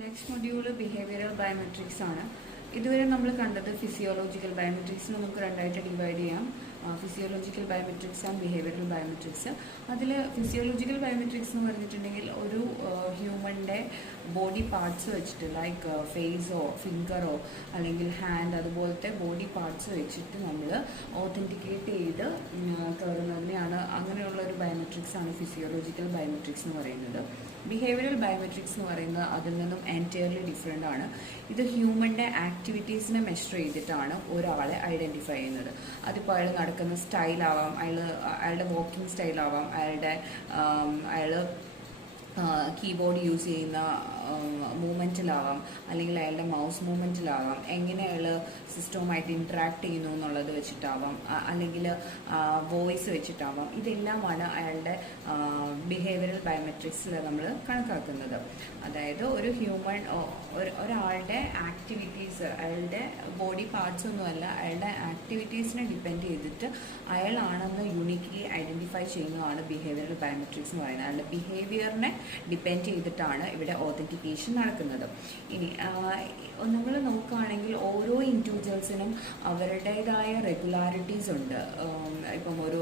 Next module behavioural biometrics ആണ്. ഇതുവരെ നമ്മൾ കണ്ടത് ഫിസിയോളജിക്കൽ ബയോമെട്രിക്സിന് നമുക്ക് രണ്ടായിട്ട് ഡിവൈഡ് ചെയ്യാം. Physiological biometrics and behavioural biometrics. അതിൽ ഫിസിയോളജിക്കൽ ബയോമെട്രിക്സ് എന്ന് പറഞ്ഞിട്ടുണ്ടെങ്കിൽ ഒരു ഹ്യൂമൻ്റെ ബോഡി പാർട്സ് വെച്ചിട്ട് ലൈക്ക് ഫേസോ ഫിംഗറോ അല്ലെങ്കിൽ ഹാൻഡ് അതുപോലത്തെ ബോഡി പാർട്സ് വെച്ചിട്ട് നമ്മൾ ഓതൻറ്റിക്കേറ്റ് ചെയ്ത് കയറുന്നതിനെയാണ് അങ്ങനെയുള്ള ഒരു ബയോമെട്രിക്സ് ആണ് ഫിസിയോളജിക്കൽ ബയോമെട്രിക്സ് എന്ന് പറയുന്നത്. ബിഹേവിയറൽ ബയോമെട്രിക്സ് എന്ന് പറയുന്നത് അതിൽ നിന്നും എൻറ്റയർലി ഡിഫറെൻ്റ് ആണ്. ഇത് ഹ്യൂമൻ്റെ ആക്ടിവിറ്റീസിനെ മെഷർ ചെയ്തിട്ടാണ് ഒരാളെ ഐഡൻറ്റിഫൈ ചെയ്യുന്നത്. അതിപ്പോൾ അയാൾ നടക്കുന്ന സ്റ്റൈലാവാം, അയാളുടെ വാക്കിംഗ് സ്റ്റൈലാവാം, അയാൾ കീബോർഡ് യൂസ് ചെയ്യുന്ന മൂവ്മെൻറ്റിലാവാം, അല്ലെങ്കിൽ അയാളുടെ മൗസ് മൂവ്മെൻറ്റിലാവാം, എങ്ങനെ അയാൾ സിസ്റ്റവുമായിട്ട് ഇൻട്രാക്ട് ചെയ്യുന്നു എന്നുള്ളത് വെച്ചിട്ടാവാം, അല്ലെങ്കിൽ വോയിസ് വെച്ചിട്ടാവാം. ഇതെല്ലാമാണ് അയാളുടെ ബിഹേവിയറൽ ബയോമെട്രിക്സിൽ നമ്മൾ കണക്കാക്കുന്നത്. അതായത് ഒരു ഹ്യൂമൻ ഒരാളുടെ ആക്ടിവിറ്റീസ്, അയാളുടെ ബോഡി പാർട്സ് ഒന്നുമല്ല, അയാളുടെ ആക്ടിവിറ്റീസിനെ ഡിപ്പെൻഡ് ചെയ്തിട്ട് അയാളാണെന്ന് യൂണിക്കലി ഐഡൻറ്റിഫൈ ചെയ്യുന്നതാണ് ബിഹേവിയറൽ ബയോമെട്രിക്സ് എന്ന് പറയുന്നത്. അയാളുടെ ബിഹേവിയറിനെ ഡിപ്പെൻഡ് ചെയ്തിട്ടാണ് ഇവിടെ ഓതൻറ്റിക്കേഷൻ നടക്കുന്നത്. ഇനി നമ്മൾ നോക്കുകയാണെങ്കിൽ ഓരോ ഇൻഡിവിജ്വൽസിനും അവരുടേതായ റെഗുലാരിറ്റീസ് ഉണ്ട്. ഇപ്പം ഒരു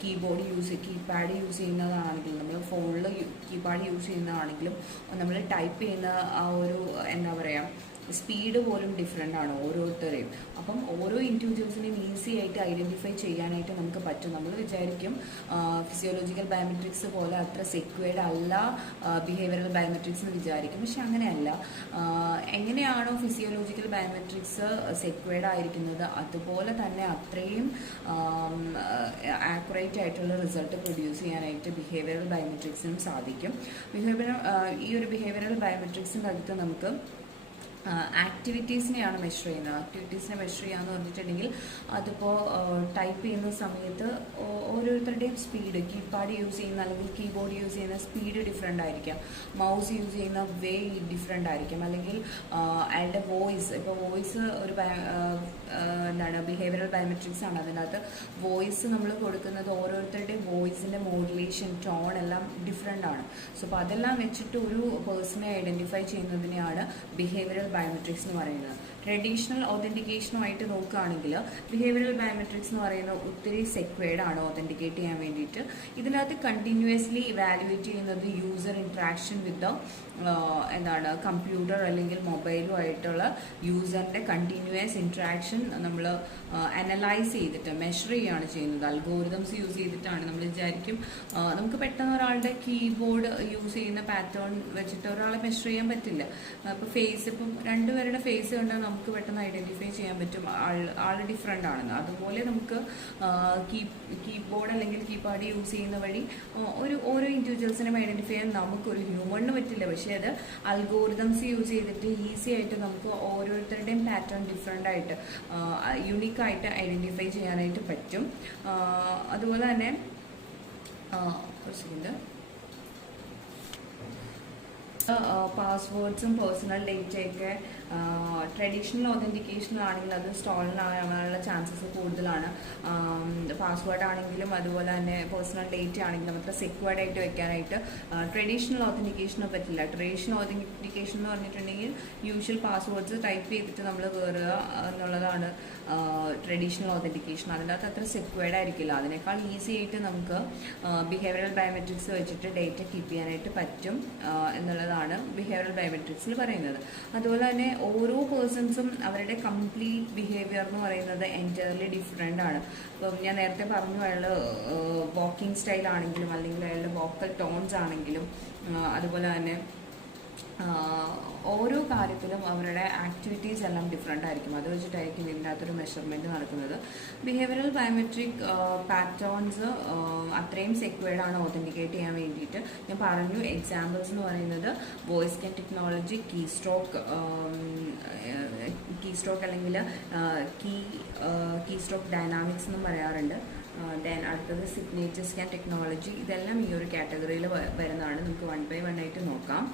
കീപാഡ് യൂസ് ചെയ്യുന്നതാണെങ്കിലും, നമ്മൾ ഫോണിൽ കീപാഡ് യൂസ് ചെയ്യുന്നതാണെങ്കിലും, നമ്മൾ ടൈപ്പ് ചെയ്യുന്ന ആ ഒരു എന്താ പറയുക സ്പീഡ് പോലും ഡിഫറെൻ്റ് ആണ് ഓരോരുത്തരെയും. അപ്പം ഓരോ ഇൻഡിവിജ്വൽസിനെയും ഈസി ആയിട്ട് ഐഡൻറ്റിഫൈ ചെയ്യാനായിട്ട് നമുക്ക് പറ്റും. നമ്മൾ വിചാരിക്കും ഫിസിയോളജിക്കൽ ബയോമെട്രിക്സ് പോലെ അത്ര സെക്വേർഡ് അല്ല ബിഹേവിയറൽ ബയോമെട്രിക്സ് എന്ന് വിചാരിക്കും. പക്ഷെ അങ്ങനെയല്ല. എങ്ങനെയാണോ ഫിസിയോളജിക്കൽ ബയോമെട്രിക്സ് സെക്വേർഡ് ആയിരിക്കുന്നത്, അതുപോലെ തന്നെ അത്രയും ആക്യുറേറ്റ് ആയിട്ടുള്ള റിസൾട്ട് പ്രൊഡ്യൂസ് ചെയ്യാനായിട്ട് ബിഹേവിയറൽ ബയോമെട്രിക്സിനും സാധിക്കും. ഈ ഒരു ബിഹേവിയറൽ ബയോമെട്രിക്സിൻ്റെ അടുത്ത് നമുക്ക് ആക്ടിവിറ്റീസിനെയാണ് മെഷർ ചെയ്യുന്നത്. ആക്ടിവിറ്റീസിനെ മെഷർ ചെയ്യാന്ന് പറഞ്ഞിട്ടുണ്ടെങ്കിൽ അതിപ്പോൾ ടൈപ്പ് ചെയ്യുന്ന സമയത്ത് ഓരോരുത്തരുടെയും സ്പീഡ്, കീപാഡ് യൂസ് ചെയ്യുന്ന അല്ലെങ്കിൽ കീബോർഡ് യൂസ് ചെയ്യുന്ന സ്പീഡ് ഡിഫറെൻ്റ് ആയിരിക്കാം, മൗസ് യൂസ് ചെയ്യുന്ന വേ ഡിഫറെൻ്റ് ആയിരിക്കും, അല്ലെങ്കിൽ അയാളുടെ വോയിസ്, ഇപ്പോൾ വോയിസ് ഒരു ബിഹേവിയറൽ ബയോമെട്രിക്സ് ആണ്. അതിനകത്ത് വോയിസ് നമ്മൾ കൊടുക്കുന്നത് ഓരോരുത്തരുടെയും വോയിസിൻ്റെ മോഡുലേഷൻ, ടോൺ എല്ലാം ഡിഫറെൻ്റ് ആണ്. സോ അപ്പോൾ അതെല്ലാം വെച്ചിട്ട് ഒരു പേഴ്സണെ ഐഡൻറ്റിഫൈ ചെയ്യുന്നതിനെയാണ് ബിഹേവിയറൽ ബയോമെട്രിക്സ് എന്ന് പറയുന്നത്. ട്രഡീഷണൽ ഓതൻറ്റിക്കേഷനുമായിട്ട് നോക്കുകയാണെങ്കിൽ ബിഹേവിയറൽ ബയോമെട്രിക്സ് എന്ന് പറയുന്നത് ഒത്തിരി സെക്വേർഡ് ആണ് ഓതൻറ്റിക്കേറ്റ് ചെയ്യാൻ വേണ്ടിയിട്ട്. ഇതിനകത്ത് കണ്ടിന്യൂസ്ലി ഇവാലുവേറ്റ് ചെയ്യുന്നത് യൂസർ ഇൻട്രാക്ഷൻ വിത്ത് കമ്പ്യൂട്ടർ അല്ലെങ്കിൽ മൊബൈലും ആയിട്ടുള്ള യൂസറിൻ്റെ കണ്ടിന്യൂസ് ഇൻട്രാക്ഷൻ നമ്മൾ അനലൈസ് ചെയ്തിട്ട് മെഷർ ചെയ്യുകയാണ് ചെയ്യുന്നത്. അൽഗോരിതംസ് യൂസ് ചെയ്തിട്ടാണ്. നമ്മൾ വിചാരിക്കും നമുക്ക് പെട്ടെന്ന് ഒരാളുടെ കീബോർഡ് യൂസ് ചെയ്യുന്ന പാറ്റേൺ വെച്ചിട്ട് ഒരാളെ മെഷർ ചെയ്യാൻ പറ്റില്ല. ഇപ്പോൾ ഫേസ്, ഇപ്പം രണ്ടുപേരുടെ ഫേസ് കണ്ടാൽ നമുക്ക് പെട്ടെന്ന് ഐഡൻറ്റിഫൈ ചെയ്യാൻ പറ്റും ആൾ ഡിഫറെൻ്റ് ആണെന്ന്. അതുപോലെ നമുക്ക് കീബോർഡ് അല്ലെങ്കിൽ കീപാഡ് യൂസ് ചെയ്യുന്ന വഴി ഓരോ ഇൻഡിവിജ്വൽസിനും ഐഡൻറ്റിഫൈ ചെയ്യാൻ നമുക്കൊരു ഹ്യൂമണിന് പറ്റില്ല. പക്ഷേ അത് അൽഗോരിതംസ് യൂസ് ചെയ്തിട്ട് ഈസി ആയിട്ട് നമുക്ക് ഓരോരുത്തരുടെയും പാറ്റേൺ ഡിഫറെൻ്റ് ആയിട്ട് യുണീക്കായിട്ട് ഐഡൻറ്റിഫൈ ചെയ്യാനായിട്ട് പറ്റും. അതുപോലെ തന്നെ ഒരു സെക്കൻഡ്, പാസ്വേഡ്സും പേഴ്സണൽ ഡേറ്റയൊക്കെ ട്രഡീഷണൽ ഓതൻറ്റിക്കേഷനിലാണെങ്കിൽ അത് സ്റ്റോളനാകാനുള്ള ചാൻസസ് കൂടുതലാണ്. പാസ്വേഡ് ആണെങ്കിലും അതുപോലെ തന്നെ പേഴ്സണൽ ഡേറ്റ ആണെങ്കിലും അത്ര സെക്വേർഡ് ആയിട്ട് വെക്കാനായിട്ട് ട്രഡീഷണൽ ഓതൻറ്റിക്കേഷന് പറ്റില്ല. ട്രഡീഷണൽ ഓതൻറ്റിക്കേഷൻ എന്ന് പറഞ്ഞിട്ടുണ്ടെങ്കിൽ യൂഷ്വൽ പാസ്വേഡ്സ് ടൈപ്പ് ചെയ്തിട്ട് നമ്മൾ കയറുക എന്നുള്ളതാണ് ട്രഡീഷണൽ ഓതൻറ്റിക്കേഷൻ. അതിനകത്ത് അത്ര സെക്വേർഡ് ആയിരിക്കില്ല. അതിനേക്കാൾ ഈസി ആയിട്ട് നമുക്ക് ബിഹേവിയറൽ ബയോമെട്രിക്സ് വെച്ചിട്ട് ഡേറ്റ കീപ്പ് ചെയ്യാനായിട്ട് പറ്റും എന്നുള്ളതാണ് ബിഹേവിയറൽ ബയോമെട്രിക്സിൽ പറയുന്നത്. അതുപോലെ തന്നെ ഓരോ പേഴ്സൺസും അവരുടെ കംപ്ലീറ്റ് ബിഹേവിയർ എന്ന് പറയുന്നത് എൻറ്റയർലി ഡിഫറെൻ്റ് ആണ്. ഇപ്പം ഞാൻ നേരത്തെ പറഞ്ഞു, അയാൾ വാക്കിംഗ് സ്റ്റൈൽ ആണെങ്കിലും അല്ലെങ്കിൽ അയാളുടെ വോക്കൽ ടോൺസ് ആണെങ്കിലും അതുപോലെ തന്നെ ഓരോ കാര്യത്തിലും അവരുടെ ആക്ടിവിറ്റീസ് എല്ലാം ഡിഫറെൻ്റ് ആയിരിക്കും. അത് വെച്ചിട്ടായിരിക്കും ഇതിനകത്തൊരു മെഷർമെൻറ്റ് നടക്കുന്നത്. ബിഹേവിയറൽ ബയോമെട്രിക് പാറ്റേൺസ് അത്രയും സെക്വേർഡ് ആണ് ഓതൻറ്റിക്കേറ്റ് ചെയ്യാൻ വേണ്ടിയിട്ട്. ഞാൻ പറഞ്ഞു എക്സാമ്പിൾസ് എന്ന് പറയുന്നത് voice scan technology, keystroke അല്ലെങ്കിൽ കീ സ്ട്രോക്ക് ഡൈനാമിക്സ് എന്നും പറയാറുണ്ട്. ദെൻ അടുത്തത് സിഗ്നേച്ചർ സ്കാൻ ടെക്നോളജി. ഇതെല്ലാം ഈ ഒരു കാറ്റഗറിയിൽ വരുന്നതാണ്. നമുക്ക് 1 by 1 ആയിട്ട് നോക്കാം.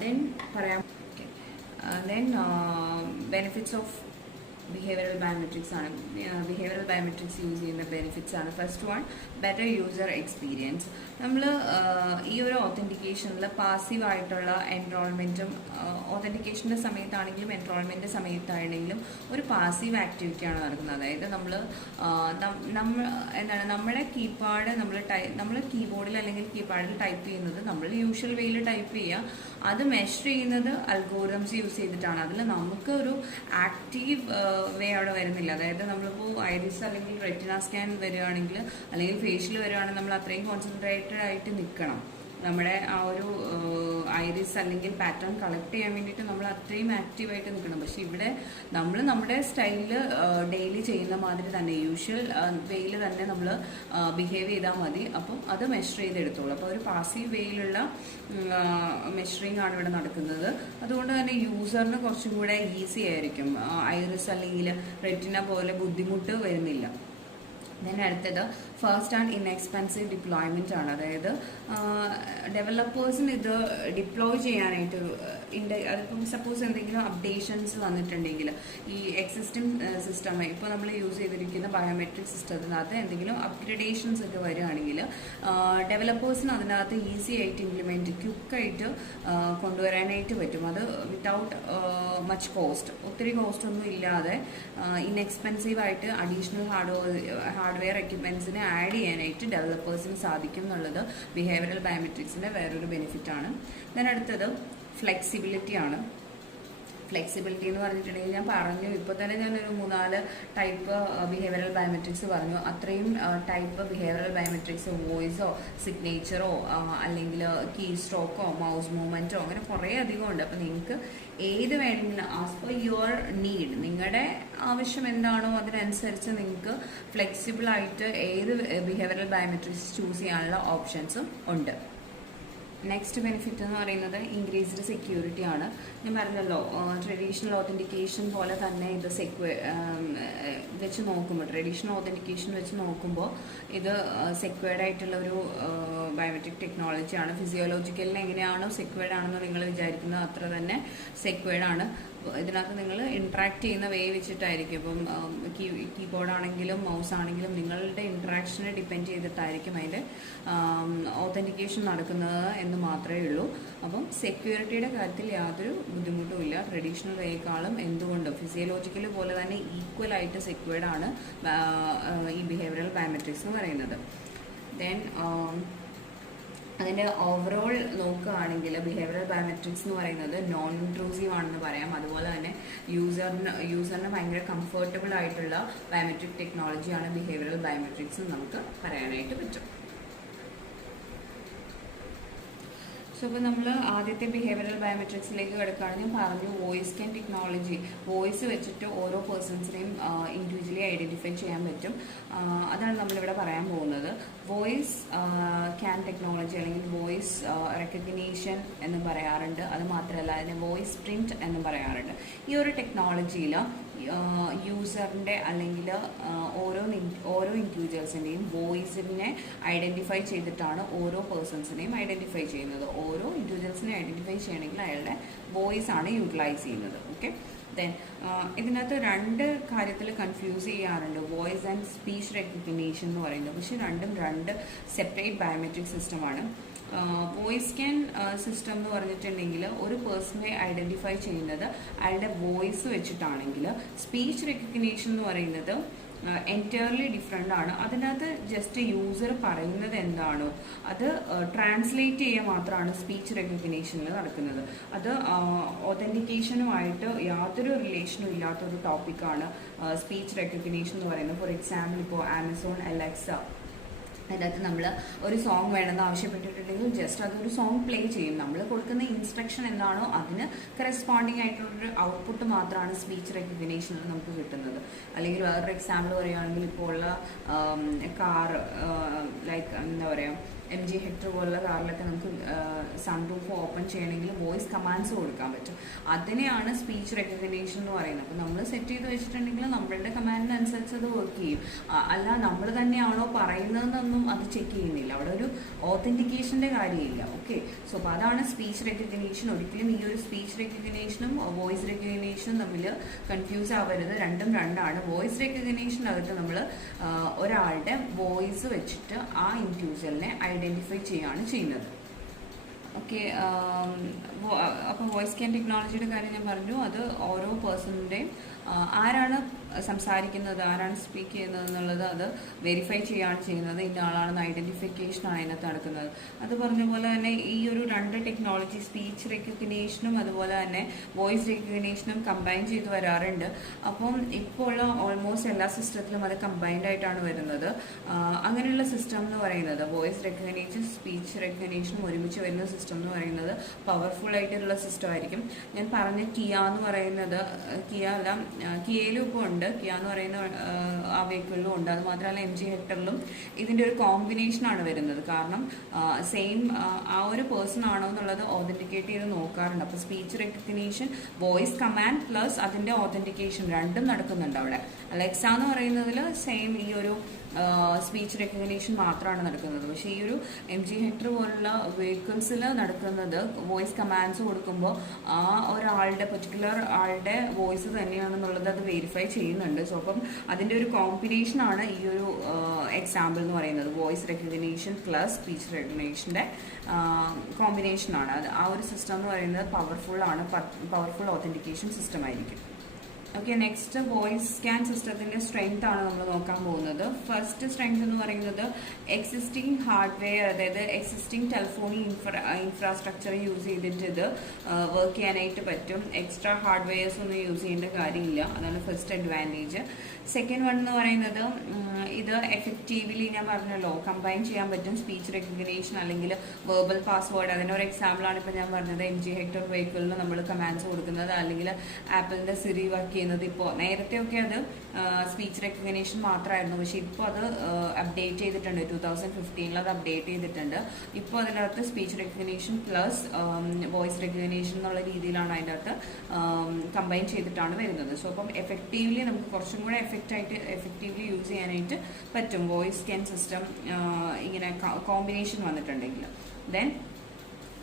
ദെൻ പറയാം. Then benefits of behavioural biometrics ആണ്. ബിഹേവിയറൽ ബയോമെട്രിക്സ് യൂസ് ചെയ്യുന്ന ബെനിഫിറ്റ്സ് ആണ്. First one, better user experience. നമ്മൾ ഈ ഒരു ഓതൻറ്റിക്കേഷനിൽ പാസീവായിട്ടുള്ള എൻറോൾമെൻറ്റും ഓതൻറ്റിക്കേഷൻ്റെ സമയത്താണെങ്കിലും എൻറോൾമെൻറ്റ് സമയത്താണെങ്കിലും ഒരു പാസീവ് ആക്ടിവിറ്റിയാണ് നടക്കുന്നത്. അതായത് നമ്മൾ നമ്മുടെ കീപാഡ് നമ്മൾ കീബോർഡിൽ അല്ലെങ്കിൽ കീപാഡിൽ ടൈപ്പ് ചെയ്യുന്നത് നമ്മൾ യൂഷ്വൽ വേയിൽ ടൈപ്പ് ചെയ്യുക. അത് മെഷർ ചെയ്യുന്നത് അൽഗോരിതംസ് യൂസ് ചെയ്തിട്ടാണ്. അതിൽ നമുക്ക് ഒരു ആക്റ്റീവ് വേ അവിടെ വരുന്നില്ല. അതായത് നമ്മളിപ്പോൾ ഐറിസ് അല്ലെങ്കിൽ റെറ്റിന സ്കാൻ വരികയാണെങ്കിൽ അല്ലെങ്കിൽ ഫേഷ്യൽ വരികയാണെങ്കിൽ നമ്മൾ അത്രയും കോൺസെൻട്രേറ്റഡ് ആയിട്ട് നിൽക്കണം. നമ്മുടെ ആ ഒരു ഐറിസ് അല്ലെങ്കിൽ പാറ്റേൺ കളക്ട് ചെയ്യാൻ വേണ്ടിയിട്ട് നമ്മൾ അത്രയും ആക്റ്റീവായിട്ട് നിൽക്കണം. പക്ഷെ ഇവിടെ നമ്മൾ നമ്മുടെ സ്റ്റൈലിൽ ഡെയിലി ചെയ്യുന്ന മാതിരി തന്നെ യൂഷ്വൽ വേയിൽ തന്നെ നമ്മൾ ബിഹേവ് ചെയ്താൽ മതി. അപ്പം അത് മെഷർ ചെയ്തെടുത്തോളൂ. അപ്പോൾ ഒരു പാസീവ് വേയിലുള്ള മെഷറിംഗ് ആണ് ഇവിടെ നടക്കുന്നത്. അതുകൊണ്ട് തന്നെ യൂസറിന് കുറച്ചും കൂടെ ഈസി ആയിരിക്കും. ഐറിസ് അല്ലെങ്കിൽ റെറ്റിന പോലെ ബുദ്ധിമുട്ട് വരുന്നില്ല. അടുത്തത് ഫസ്റ്റ് ആൻഡ് ഇൻഎക്സ്പെൻസീവ് ഡിപ്ലോയ്മെൻ്റ് ആണ്. അതായത് ഡെവലപ്പേഴ്സിന് ഇത് ഡിപ്ലോയ് ചെയ്യാനായിട്ട് അതിപ്പം സപ്പോസ് എന്തെങ്കിലും അപ്ഡേഷൻസ് വന്നിട്ടുണ്ടെങ്കിൽ ഈ എക്സിസ്റ്റിംഗ് സിസ്റ്റം ഇപ്പോൾ നമ്മൾ യൂസ് ചെയ്തിരിക്കുന്ന ബയോമെട്രിക് സിസ്റ്റത്തിനകത്ത് എന്തെങ്കിലും അപ്ഗ്രഡേഷൻസ് ഒക്കെ വരികയാണെങ്കിൽ ഡെവലപ്പേഴ്സിന് അതിനകത്ത് ഈസി ആയിട്ട് ക്വിക്കായിട്ട് കൊണ്ടുവരാനായിട്ട് പറ്റും. അത് വിത്തൗട്ട് മച്ച് കോസ്റ്റ്, ഒത്തിരി കോസ്റ്റ് ഒന്നും ഇല്ലാതെ ഇൻഎക്സ്പെൻസീവായിട്ട് അഡീഷണൽ ഹാർഡ്വെയർ എക്യുപ്മെൻറ്റ്സിനെ ആഡ് ചെയ്യാനായിട്ട് ഡെവലപ്പേഴ്സിന് സാധിക്കും എന്നുള്ളത് ബിഹേവിയറൽ ബയോമെട്രിക്സിൻ്റെ വേറൊരു ബെനിഫിറ്റാണ്. അടുത്തത് ഫ്ലെക്സിബിലിറ്റി ആണ്. ഫ്ലെക്സിബിലിറ്റി എന്ന് പറഞ്ഞിട്ടുണ്ടെങ്കിൽ ഞാൻ പറഞ്ഞു, ഇപ്പോൾ തന്നെ ഞാനൊരു 3-4 ടൈപ്പ് ബിഹേവിയറൽ ബയോമെട്രിക്സ് പറഞ്ഞു. അത്രയും ടൈപ്പ് ബിഹേവിയറൽ ബയോമെട്രിക്സ് വോയിസോ സിഗ്നേച്ചറോ അല്ലെങ്കിൽ കീ സ്ട്രോക്കോ മൗസ് മൂവ്മെൻറ്റോ അങ്ങനെ കുറേ അധികം ഉണ്ട്. അപ്പോൾ നിങ്ങൾക്ക് ഏത് വേണമെങ്കിലും ആസ് പെർ യുവർ നീഡ്, നിങ്ങളുടെ ആവശ്യം എന്താണോ അതിനനുസരിച്ച് നിങ്ങൾക്ക് ഫ്ലെക്സിബിളായിട്ട് ഏത് ബിഹേവിയറൽ ബയോമെട്രിക്സ് ചൂസ് ചെയ്യാനുള്ള ഓപ്ഷൻസും ഉണ്ട്. നെക്സ്റ്റ് ബെനിഫിറ്റ് എന്ന് പറയുന്നത് ഇൻക്രീസ്ഡ് സെക്യൂരിറ്റി ആണ്. ഞാൻ പറഞ്ഞല്ലോ ട്രഡീഷണൽ ഓതൻറ്റിക്കേഷൻ പോലെ തന്നെ ഇത് ട്രഡീഷണൽ ഓതൻറ്റിക്കേഷൻ വെച്ച് നോക്കുമ്പോൾ ഇത് സെക്വേർഡ് ആയിട്ടുള്ള ഒരു ബയോമെട്രിക് ടെക്നോളജിയാണ്. ഫിസിയോളജിക്കലിന് എങ്ങനെയാണോ സെക്വേർഡ് ആണെന്ന് നിങ്ങൾ വിചാരിക്കുന്നത് അത്ര തന്നെ സെക്വേർഡ് ആണ്. ഇതിനകത്ത് നിങ്ങൾ ഇൻട്രാക്ട് ചെയ്യുന്ന വേ വെച്ചിട്ടായിരിക്കും. ഇപ്പം കീബോർഡ് ആണെങ്കിലും മൗസ് ആണെങ്കിലും നിങ്ങളുടെ ഇൻട്രാക്ഷനെ ഡിപ്പെൻഡ് ചെയ്തിട്ടായിരിക്കും അതിൻ്റെ ഓതൻറ്റിക്കേഷൻ നടക്കുന്നത് എന്ന് മാത്രമേ ഉള്ളൂ. അപ്പം സെക്യൂരിറ്റിയുടെ കാര്യത്തിൽ യാതൊരു ബുദ്ധിമുട്ടും ഇല്ല. ട്രഡീഷണൽ വേക്കാളും എന്തുകൊണ്ടും ഫിസിയോളജിക്കൽ പോലെ തന്നെ ഈക്വൽ ആയിട്ട് സെക്യൂർഡ് ആണ് ഈ ബിഹേവിയറൽ ബയോമെട്രിക്സ് എന്ന് പറയുന്നത്. ദെൻ അതിൻ്റെ ഓവറോൾ നോക്കുകയാണെങ്കിൽ ബിഹേവിയറൽ ബയോമെട്രിക്സ് എന്ന് പറയുന്നത് നോൺ ഇൻട്രൂസീവ് ആണെന്ന് പറയാം. അതുപോലെ തന്നെ യൂസറിന് ഭയങ്കര കംഫർട്ടബിൾ ആയിട്ടുള്ള ബയോമെട്രിക് ടെക്നോളജിയാണ് ബിഹേവിയറൽ ബയോമെട്രിക്സ് നമുക്ക് പറയാനായിട്ട് പറ്റും. സോ ഇപ്പോൾ നമ്മൾ ആദ്യത്തെ ബിഹേവിയറൽ ബയോമെട്രിക്സിലേക്ക് കിടക്കുകയാണെങ്കിൽ ഞാൻ പറഞ്ഞു വോയിസ് സ്കാൻ ടെക്നോളജി. വോയിസ് വെച്ചിട്ട് ഓരോ പേഴ്സൺസിനെയും ഇൻഡിവിജ്വലി ഐഡൻറ്റിഫൈ ചെയ്യാൻ പറ്റും. അതാണ് നമ്മളിവിടെ പറയാൻ പോകുന്നത്. വോയിസ് ക്യാൻ ടെക്നോളജി അല്ലെങ്കിൽ വോയിസ് റെക്കഗ്നീഷൻ എന്ന് പറയാറുണ്ട്. അത് മാത്രമല്ല അതിനെ വോയിസ് പ്രിൻറ്റ് എന്ന് പറയാറുണ്ട്. ഈ ഒരു ടെക്നോളജിയിൽ യൂസറിൻ്റെ അല്ലെങ്കിൽ ഓരോ ഇൻഡിവിജ്വൽസിൻ്റെയും വോയിസിനെ ഐഡൻറ്റിഫൈ ചെയ്തിട്ടാണ് ഓരോ പേഴ്സൺസിനെയും ഐഡൻറ്റിഫൈ ചെയ്യുന്നത്. ഓരോ ഇൻഡിവിജ്വൽസിനെ ഐഡൻറ്റിഫൈ ചെയ്യണമെങ്കിൽ അയാളുടെ വോയിസ് ആണ് യൂട്ടിലൈസ് ചെയ്യുന്നത്. ഓക്കെ, ദെൻ ഇതിനകത്ത് 2 കാര്യത്തിൽ കൺഫ്യൂസ് ചെയ്യാറുണ്ട്. വോയിസ് ആൻഡ് സ്പീച്ച് റെക്കഗ്നീഷൻ എന്ന് പറയുന്നത്. പക്ഷേ രണ്ടും 2 സെപ്പറേറ്റ് ബയോമെട്രിക് സിസ്റ്റമാണ്. വോയിസ് സ്കാൻ സിസ്റ്റം എന്ന് പറഞ്ഞിട്ടുണ്ടെങ്കിൽ ഒരു പേഴ്സണെ ഐഡൻറ്റിഫൈ ചെയ്യുന്നത് അയാളുടെ വോയിസ് വെച്ചിട്ടാണെങ്കിൽ സ്പീച്ച് റെക്കഗ്നീഷൻ എന്ന് പറയുന്നത് എൻറ്റയർലി ഡിഫറെൻ്റ് ആണ്. അതിനകത്ത് ജസ്റ്റ് യൂസർ പറയുന്നത് എന്താണോ അത് ട്രാൻസ്ലേറ്റ് ചെയ്യുക മാത്രമാണ് സ്പീച്ച് റെക്കഗ്നീഷനിൽ നടക്കുന്നത്. അത് ഓതൻറ്റിക്കേഷനുമായിട്ട് യാതൊരു റിലേഷനും ഇല്ലാത്തൊരു ടോപ്പിക്കാണ് സ്പീച്ച് റെക്കഗ്നീഷൻ എന്ന് പറയുന്നത്. ഫോർ എക്സാമ്പിൾ ഇപ്പോൾ ആമസോൺ അലക്സ അതിനകത്ത് നമ്മൾ ഒരു സോങ് വേണമെന്ന് ആവശ്യപ്പെട്ടിട്ടുണ്ടെങ്കിൽ ജസ്റ്റ് അതൊരു സോങ് പ്ലേ ചെയ്യും. നമ്മൾ കൊടുക്കുന്ന ഇൻസ്ട്രക്ഷൻ എന്താണോ അതിന് കറസ്പോണ്ടിങ് ആയിട്ടുള്ളൊരു ഔട്ട്പുട്ട് മാത്രമാണ് സ്പീച്ച് റെക്കഗ്നീഷനിൽ നമുക്ക് കിട്ടുന്നത്. അല്ലെങ്കിൽ വേറൊരു എക്സാമ്പിൾ പറയുകയാണെങ്കിൽ ഇപ്പോൾ ഉള്ള കാർ ലൈക്ക് എന്താ പറയുക MG ഹെക്ടർ പോലുള്ള കാറിലൊക്കെ നമുക്ക് സൺറൂഫ് ഓപ്പൺ ചെയ്യണമെങ്കിൽ വോയിസ് കമാൻഡ്സ് കൊടുക്കാൻ പറ്റും. അതിനെയാണ് സ്പീച്ച് റെക്കഗ്നേഷൻ എന്ന് പറയുന്നത്. അപ്പോൾ നമ്മൾ സെറ്റ് ചെയ്ത് വെച്ചിട്ടുണ്ടെങ്കിൽ നമ്മളുടെ കമാൻഡിനനുസരിച്ച് അത് വർക്ക് ചെയ്യും. അല്ല നമ്മൾ തന്നെയാണോ പറയുന്നതെന്നൊന്നും അത് ചെക്ക് ചെയ്യുന്നില്ല. അവിടെ ഒരു ഓതൻറ്റിക്കേഷൻ്റെ കാര്യമില്ല. ഓക്കെ, സോ അപ്പോൾ അതാണ് സ്പീച്ച് റെക്കഗ്നേഷൻ. ഒരിക്കലും ഈ ഒരു സ്പീച്ച് റെക്കഗ്നേഷനും വോയിസ് റെക്കഗ്നേഷനും തമ്മിൽ കൺഫ്യൂസ് ആവരുത്. രണ്ടും രണ്ടാണ്. വോയിസ് റെക്കഗ്നേഷനകത്ത് നമ്മൾ ഒരാളുടെ വോയിസ് വെച്ചിട്ട് ആ ഇൻഡിവിജ്വലിനെ ഐഡൻറ്റിഫൈ ചെയ്യുകയാണ് ചെയ്യുന്നത്. ഓക്കെ, അപ്പോൾ വോയിസ് സ്കാൻ ടെക്നോളജിയുടെ കാര്യം ഞാൻ പറഞ്ഞു. അത് ഓരോ പേഴ്സണിൻ്റെയും ആരാണ് സംസാരിക്കുന്നത്, ആരാണ് സ്പീക്ക് ചെയ്യുന്നത് എന്നുള്ളത് അത് വെരിഫൈ ചെയ്യുകയാണ് ചെയ്യുന്നത്. ഇന്ന ആളാണെന്ന് ഐഡൻറ്റിഫിക്കേഷനാണ് അതിനകത്ത് നടക്കുന്നത്. അത് പറഞ്ഞ പോലെ തന്നെ ഈ ഒരു രണ്ട് ടെക്നോളജി, സ്പീച്ച് റെക്കഗ്നേഷനും അതുപോലെ തന്നെ വോയിസ് റെക്കഗ്നേഷനും കമ്പൈൻ ചെയ്ത് വരാറുണ്ട്. അപ്പം ഇപ്പോൾ ഉള്ള ഓൾമോസ്റ്റ് എല്ലാ സിസ്റ്റത്തിലും അത് കമ്പൈൻഡ് ആയിട്ടാണ് വരുന്നത്. അങ്ങനെയുള്ള സിസ്റ്റം എന്ന് പറയുന്നത് വോയിസ് റെക്കഗ്നേഷൻ സ്പീച്ച് റെക്കഗ്നേഷനും ഒരുമിച്ച് വരുന്ന സിസ്റ്റം എന്ന് പറയുന്നത് പവർഫുൾ ആയിട്ടുള്ള സിസ്റ്റം ആയിരിക്കും. ഞാൻ പറഞ്ഞ കിയ എന്ന് പറയുന്നത്, കിയ അല്ല, കിയയിലും ഇപ്പോൾ ഉണ്ട്, കിയ എന്ന് പറയുന്ന ആ വെഹിക്കിളിലും ഉണ്ട്. അത് മാത്രമല്ല MG ഹെക്ടറിലും ഇതിൻ്റെ ഒരു കോമ്പിനേഷനാണ് വരുന്നത്. കാരണം സെയിം ആ ഒരു പേഴ്സൺ ആണോ എന്നുള്ളത് ഓതൻറ്റിക്കേറ്റ് ചെയ്ത് നോക്കാറുണ്ട്. അപ്പോൾ speech recognition, voice command plus അതിൻ്റെ ഓതൻറ്റിക്കേഷൻ രണ്ടും നടക്കുന്നുണ്ട് അവിടെ. അലക്സ എന്ന് പറയുന്നതിൽ സെയിം ഈ ഒരു സ്പീച്ച് റെക്കഗ്നേഷൻ മാത്രമാണ് നടക്കുന്നത്. പക്ഷേ ഈ ഒരു MG ഹെക്ടർ പോലുള്ള വെഹിക്കിൾസിൽ നടക്കുന്നത് വോയിസ് കമാൻഡ്സ് കൊടുക്കുമ്പോൾ ആ ഒരാളുടെ പെർട്ടിക്കുലർ ആളുടെ വോയിസ് തന്നെയാണെന്നുള്ളത് അത് വെരിഫൈ ചെയ്യുന്നുണ്ട്. സോ അപ്പം അതിൻ്റെ ഒരു കോമ്പിനേഷനാണ് ഈ ഒരു എക്സാമ്പിൾ എന്ന് പറയുന്നത്. വോയിസ് റെക്കഗ്നേഷൻ പ്ലസ് സ്പീച്ച് റെക്കഗ്നേഷൻ്റെ കോമ്പിനേഷനാണ് അത്. ആ ഒരു സിസ്റ്റം എന്ന് പറയുന്നത് പവർഫുൾ ഓതൻറ്റിക്കേഷൻ സിസ്റ്റം ആയിരിക്കും. ഓക്കെ, നെക്സ്റ്റ് വോയിസ് സ്കാൻ സിസ്റ്റത്തിൻ്റെ സ്ട്രെങ്ത് ആണ് നമ്മൾ നോക്കാൻ പോകുന്നത്. ഫസ്റ്റ് സ്ട്രെങ്ത് എന്ന് പറയുന്നത് എക്സിസ്റ്റിംഗ് ഹാർഡ്വെയർ, അതായത് എക്സിസ്റ്റിംഗ് ടെലിഫോണി ഇൻഫ്രാസ്ട്രക്ചർ യൂസ് ചെയ്തിട്ട് ഇത് വർക്ക് ചെയ്യാനായിട്ട് പറ്റും. എക്സ്ട്രാ ഹാർഡ്വെയർസ് ഒന്നും യൂസ് ചെയ്യേണ്ട കാര്യമില്ല. അതാണ് ഫസ്റ്റ് അഡ്വാൻറ്റേജ്. സെക്കൻഡ് വൺ എന്ന് പറയുന്നത് ഇത് എഫക്റ്റീവ്ലി ഞാൻ പറഞ്ഞല്ലോ കമ്പൈൻ ചെയ്യാൻ പറ്റും. സ്പീച്ച് റെക്കഗ്നേഷൻ അല്ലെങ്കിൽ വെർബൽ പാസ്വേഡ്, അതിനൊരു എക്സാമ്പിളാണ് ഇപ്പോൾ ഞാൻ പറഞ്ഞത്. MG ഹെക്ടർ വെഹിക്കിളിൽ നമ്മൾ കമാൻഡ്സ് കൊടുക്കുന്നത്, അല്ലെങ്കിൽ ആപ്പിളിൻ്റെ സിറി വർക്ക് ചെയ്യുന്നത്. ഇപ്പോൾ നേരത്തെയൊക്കെ അത് സ്പീച്ച് റെക്കഗ്നേഷൻ മാത്രമായിരുന്നു. പക്ഷേ ഇപ്പോൾ അത് അപ്ഡേറ്റ് ചെയ്തിട്ടുണ്ട്. 2015 അത് അപ്ഡേറ്റ് ചെയ്തിട്ടുണ്ട്. ഇപ്പോൾ അതിനകത്ത് speech recognition plus voice recognition എന്നുള്ള രീതിയിലാണ് അതിൻ്റെ അകത്ത് കമ്പൈൻ ചെയ്തിട്ടാണ് വരുന്നത്. സോ അപ്പം എഫക്റ്റീവ്ലി നമുക്ക് കുറച്ചും കൂടെ എഫക്റ്റീവ്ലി യൂസ് ചെയ്യാനായിട്ട് പറ്റും വോയിസ് സ്കാൻ സിസ്റ്റം ഇങ്ങനെ കോമ്പിനേഷൻ വന്നിട്ടുണ്ടെങ്കിൽ. ദെൻ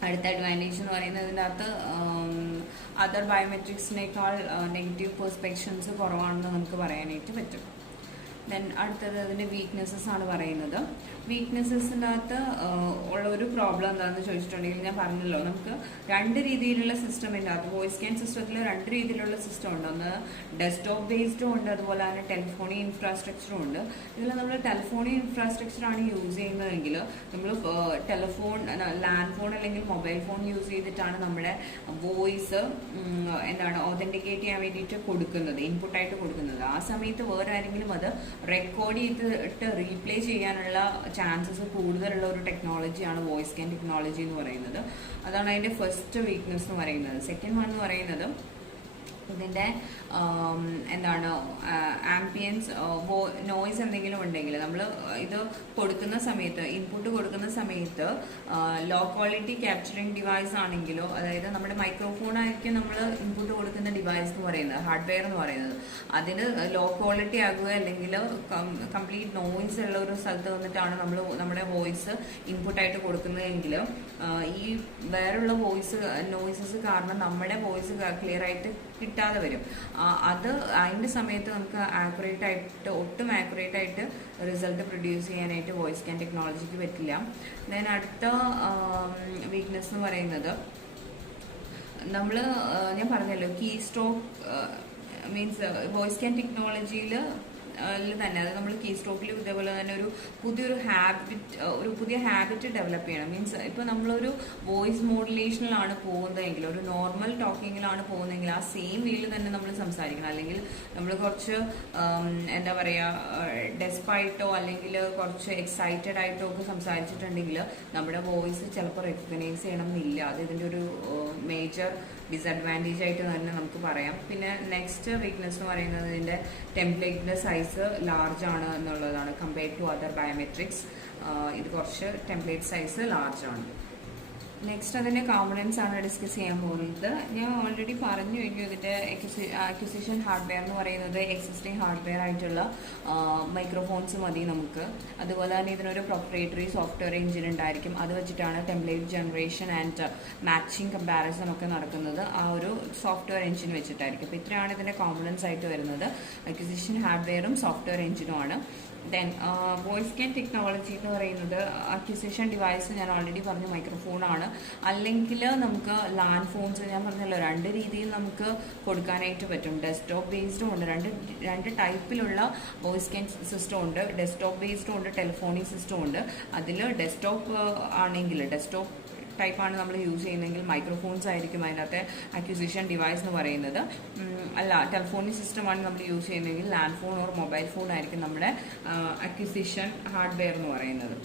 അടുത്ത അഡ്വാൻറ്റേജ് എന്ന് പറയുന്നത് ഇതിൻ്റെ അകത്ത് അതർ ബയോമെട്രിക്സിനേക്കാൾ നെഗറ്റീവ് പെർസ്പെക്ഷൻസ് കുറവാണെന്ന് നമുക്ക് പറയാനായിട്ട് പറ്റും. ദെൻ അടുത്തത് അതിൻ്റെ വീക്ക്നെസ്സസ് ആണ് പറയുന്നത്. വീക്ക്നെസ്സസിൻ്റെ അകത്ത് ഉള്ള ഒരു പ്രോബ്ലം എന്താണെന്ന് ചോദിച്ചിട്ടുണ്ടെങ്കിൽ ഞാൻ പറഞ്ഞല്ലോ, നമുക്ക് രണ്ട് രീതിയിലുള്ള സിസ്റ്റം ഉണ്ട്. അത് വോയിസ് സ്കാൻ സിസ്റ്റത്തിൽ രണ്ട് രീതിയിലുള്ള സിസ്റ്റം ഉണ്ട്. ഒന്ന് ഡെസ്ക്ടോപ്പ് ബേസ്ഡും ഉണ്ട്, അതുപോലെ തന്നെ ടെലിഫോണി ഇൻഫ്രാസ്ട്രക്ചറും ഉണ്ട്. ഇതിൽ നമ്മൾ ടെലിഫോണി ഇൻഫ്രാസ്ട്രക്ചറാണ് യൂസ് ചെയ്യുന്നതെങ്കിൽ നമ്മൾ ടെലിഫോൺ, ലാൻഡ് ഫോൺ അല്ലെങ്കിൽ മൊബൈൽ ഫോൺ യൂസ് ചെയ്തിട്ടാണ് നമ്മുടെ വോയിസ് ഓതൻറ്റിക്കേറ്റ് ചെയ്യാൻ വേണ്ടിയിട്ട് കൊടുക്കുന്നത്, ഇൻപുട്ടായിട്ട് കൊടുക്കുന്നത്. ആ സമയത്ത് വേറെ ആരെങ്കിലും അത് റെക്കോർഡ് ചെയ്തിട്ട് റീപ്ലേ ചെയ്യാനുള്ള ചാൻസസ് കൂടുതലുള്ള ഒരു ടെക്നോളജിയാണ് വോയിസ് സ്കാൻ ടെക്നോളജി എന്ന് പറയുന്നത്. അതാണ് അതിൻ്റെ ഫസ്റ്റ് വീക്ക്നെസ് എന്ന് പറയുന്നത്. സെക്കൻഡ് വൺ എന്ന് പറയുന്നത് ഇതിൻ്റെ ആംബിയൻസ് നോയ്സ് എന്തെങ്കിലും ഉണ്ടെങ്കിൽ നമ്മൾ ഇത് കൊടുക്കുന്ന സമയത്ത്, ഇൻപുട്ട് കൊടുക്കുന്ന സമയത്ത് ലോ ക്വാളിറ്റി ക്യാപ്ചറിങ് ഡിവൈസ് ആണെങ്കിലോ, അതായത് നമ്മുടെ മൈക്രോഫോൺ ആയിരിക്കും നമ്മൾ ഇൻപുട്ട് കൊടുക്കുന്ന ഡിവൈസ് എന്ന് പറയുന്നത്, ഹാർഡ്വെയർ എന്ന് പറയുന്നത്. അതിന് ലോ ക്വാളിറ്റി ആകുക അല്ലെങ്കിൽ കംപ്ലീറ്റ് നോയ്സ് ഉള്ള ഒരു സ്ഥലത്ത് വന്നിട്ടാണ് നമ്മൾ നമ്മുടെ വോയിസ് ഇൻപുട്ടായിട്ട് കൊടുക്കുന്നതെങ്കിൽ ഈ വേറെയുള്ള നോയ്സസ് കാരണം നമ്മുടെ വോയിസ് ക്ലിയർ ആയിട്ട് കിട്ടാതെ വരും. അത് അതിൻ്റെ സമയത്ത് നമുക്ക് ഒട്ടും ആക്യുറേറ്റ് ആയിട്ട് റിസൾട്ട് പ്രൊഡ്യൂസ് ചെയ്യാനായിട്ട് വോയിസ് സ്കാൻ ടെക്നോളജിക്ക് പറ്റില്ല. ദെൻ അടുത്ത വീക്ക്നെസ് എന്ന് പറയുന്നത് ഞാൻ പറഞ്ഞല്ലോ, keystroke means voice scan ടെക്നോളജിയിൽ തന്നെ അത് നമ്മൾ കീ സ്ട്രോക്കിൽ ഇതേപോലെ തന്നെ ഒരു പുതിയ ഹാബിറ്റ് ഡെവലപ്പ് ചെയ്യണം. മീൻസ് ഇപ്പോൾ നമ്മളൊരു വോയിസ് മോഡുലേഷനിലാണ് പോകുന്നതെങ്കിൽ, ഒരു നോർമൽ ടോക്കിങ്ങിലാണ് പോകുന്നതെങ്കിൽ ആ സെയിം വേയിൽ തന്നെ നമ്മൾ സംസാരിക്കണം. അല്ലെങ്കിൽ നമ്മൾ കുറച്ച് ഡെസ്പായിട്ടോ അല്ലെങ്കിൽ കുറച്ച് എക്സൈറ്റഡ് ആയിട്ടോ ഒക്കെ സംസാരിച്ചിട്ടുണ്ടെങ്കിൽ നമ്മുടെ വോയിസ് ചിലപ്പോൾ റെക്കഗ്നൈസ് ചെയ്യണം എന്നില്ല. അത് ഇതിൻ്റെ ഒരു മേജർ ഡിസഡ്വാൻറ്റേജ് ആയിട്ട് തന്നെ നമുക്ക് പറയാം. പിന്നെ നെക്സ്റ്റ് വീക്ക്നെസ് എന്ന് പറയുന്നത് ഇതിൻ്റെ ടെംപ്ലേറ്റിൻ്റെ സൈസ് ലാർജ് ആണ് എന്നുള്ളതാണ്. കമ്പയർഡ് ടു അതർ ബയോമെട്രിക്സ് ഇത് കുറച്ച് ടെംപ്ലേറ്റ് സൈസ് ലാർജ് ആണ്. നെക്സ്റ്റ് അതിൻ്റെ കോമ്പണൻസ് ആണ് ഡിസ്കസ് ചെയ്യാൻ പോകുന്നത്. ഞാൻ ഓൾറെഡി പറഞ്ഞു കഴിഞ്ഞു ഇതിൻ്റെ അക്വിസിഷൻ ഹാർഡ്വെയർ എന്ന് പറയുന്നത് എക്സിസ്റ്റിംഗ് ഹാർഡ്വെയർ ആയിട്ടുള്ള മൈക്രോഫോൺസ് മതി നമുക്ക്. അതുപോലെ തന്നെ ഇതിനൊരു പ്രൊപ്രൈറ്ററി സോഫ്റ്റ്വെയർ എഞ്ചിൻ ഉണ്ടായിരിക്കും. അത് വെച്ചിട്ടാണ് template generation and matching comparison ഒക്കെ നടക്കുന്നത്. ആ ഒരു സോഫ്റ്റ്വെയർ എഞ്ചിൻ വെച്ചിട്ടായിരിക്കും. അപ്പോൾ ഇത്രയാണ് ഇതിൻ്റെ കോമ്പണൻസ് ആയിട്ട് വരുന്നത്. അക്വിസിഷൻ ഹാർഡ്വെയറും സോഫ്റ്റ്വെയർ എഞ്ചിനുമാണ്. ദെൻ വോയിസ് സ്കാൻ ടെക്നോളജി എന്ന് പറയുന്നത് അക്വിസിഷൻ ഡിവൈസ് ഞാൻ ഓൾറെഡി പറഞ്ഞു മൈക്രോഫോണാണ്. അല്ലെങ്കിൽ നമുക്ക് ലാൻഡ് ഫോൺസ് ഞാൻ പറഞ്ഞല്ലോ 2 രീതിയിൽ നമുക്ക് കൊടുക്കാനായിട്ട് പറ്റും. ഡെസ്ക്ടോപ്പ് ബേസ്ഡും ഉണ്ട്. രണ്ട് ടൈപ്പിലുള്ള വോയിസ് സ്കാൻ സിസ്റ്റം ഉണ്ട്. ഡെസ്ക്ടോപ്പ് ബേസ്ഡും ഉണ്ട്, ടെലിഫോണിക് സിസ്റ്റം ഉണ്ട്. അതിൽ ഡെസ്ക്ടോപ്പ് ആണെങ്കിൽ ഡെസ്ക്ടോപ്പ് ടൈപ്പാണ് നമ്മൾ യൂസ് ചെയ്യുന്നതെങ്കിൽ മൈക്രോഫോൺസ് ആയിരിക്കും അതിനകത്തെ അക്വിസിഷൻ ഡിവൈസ് എന്ന് പറയുന്നത്. അല്ല, ടെലിഫോണിക് സിസ്റ്റമാണ് നമ്മൾ യൂസ് ചെയ്യുന്നതെങ്കിൽ land phone or mobile phone ആയിരിക്കും നമ്മുടെ അക്വിസിഷൻ ഹാർഡ്വെയർ എന്ന് പറയുന്നത്.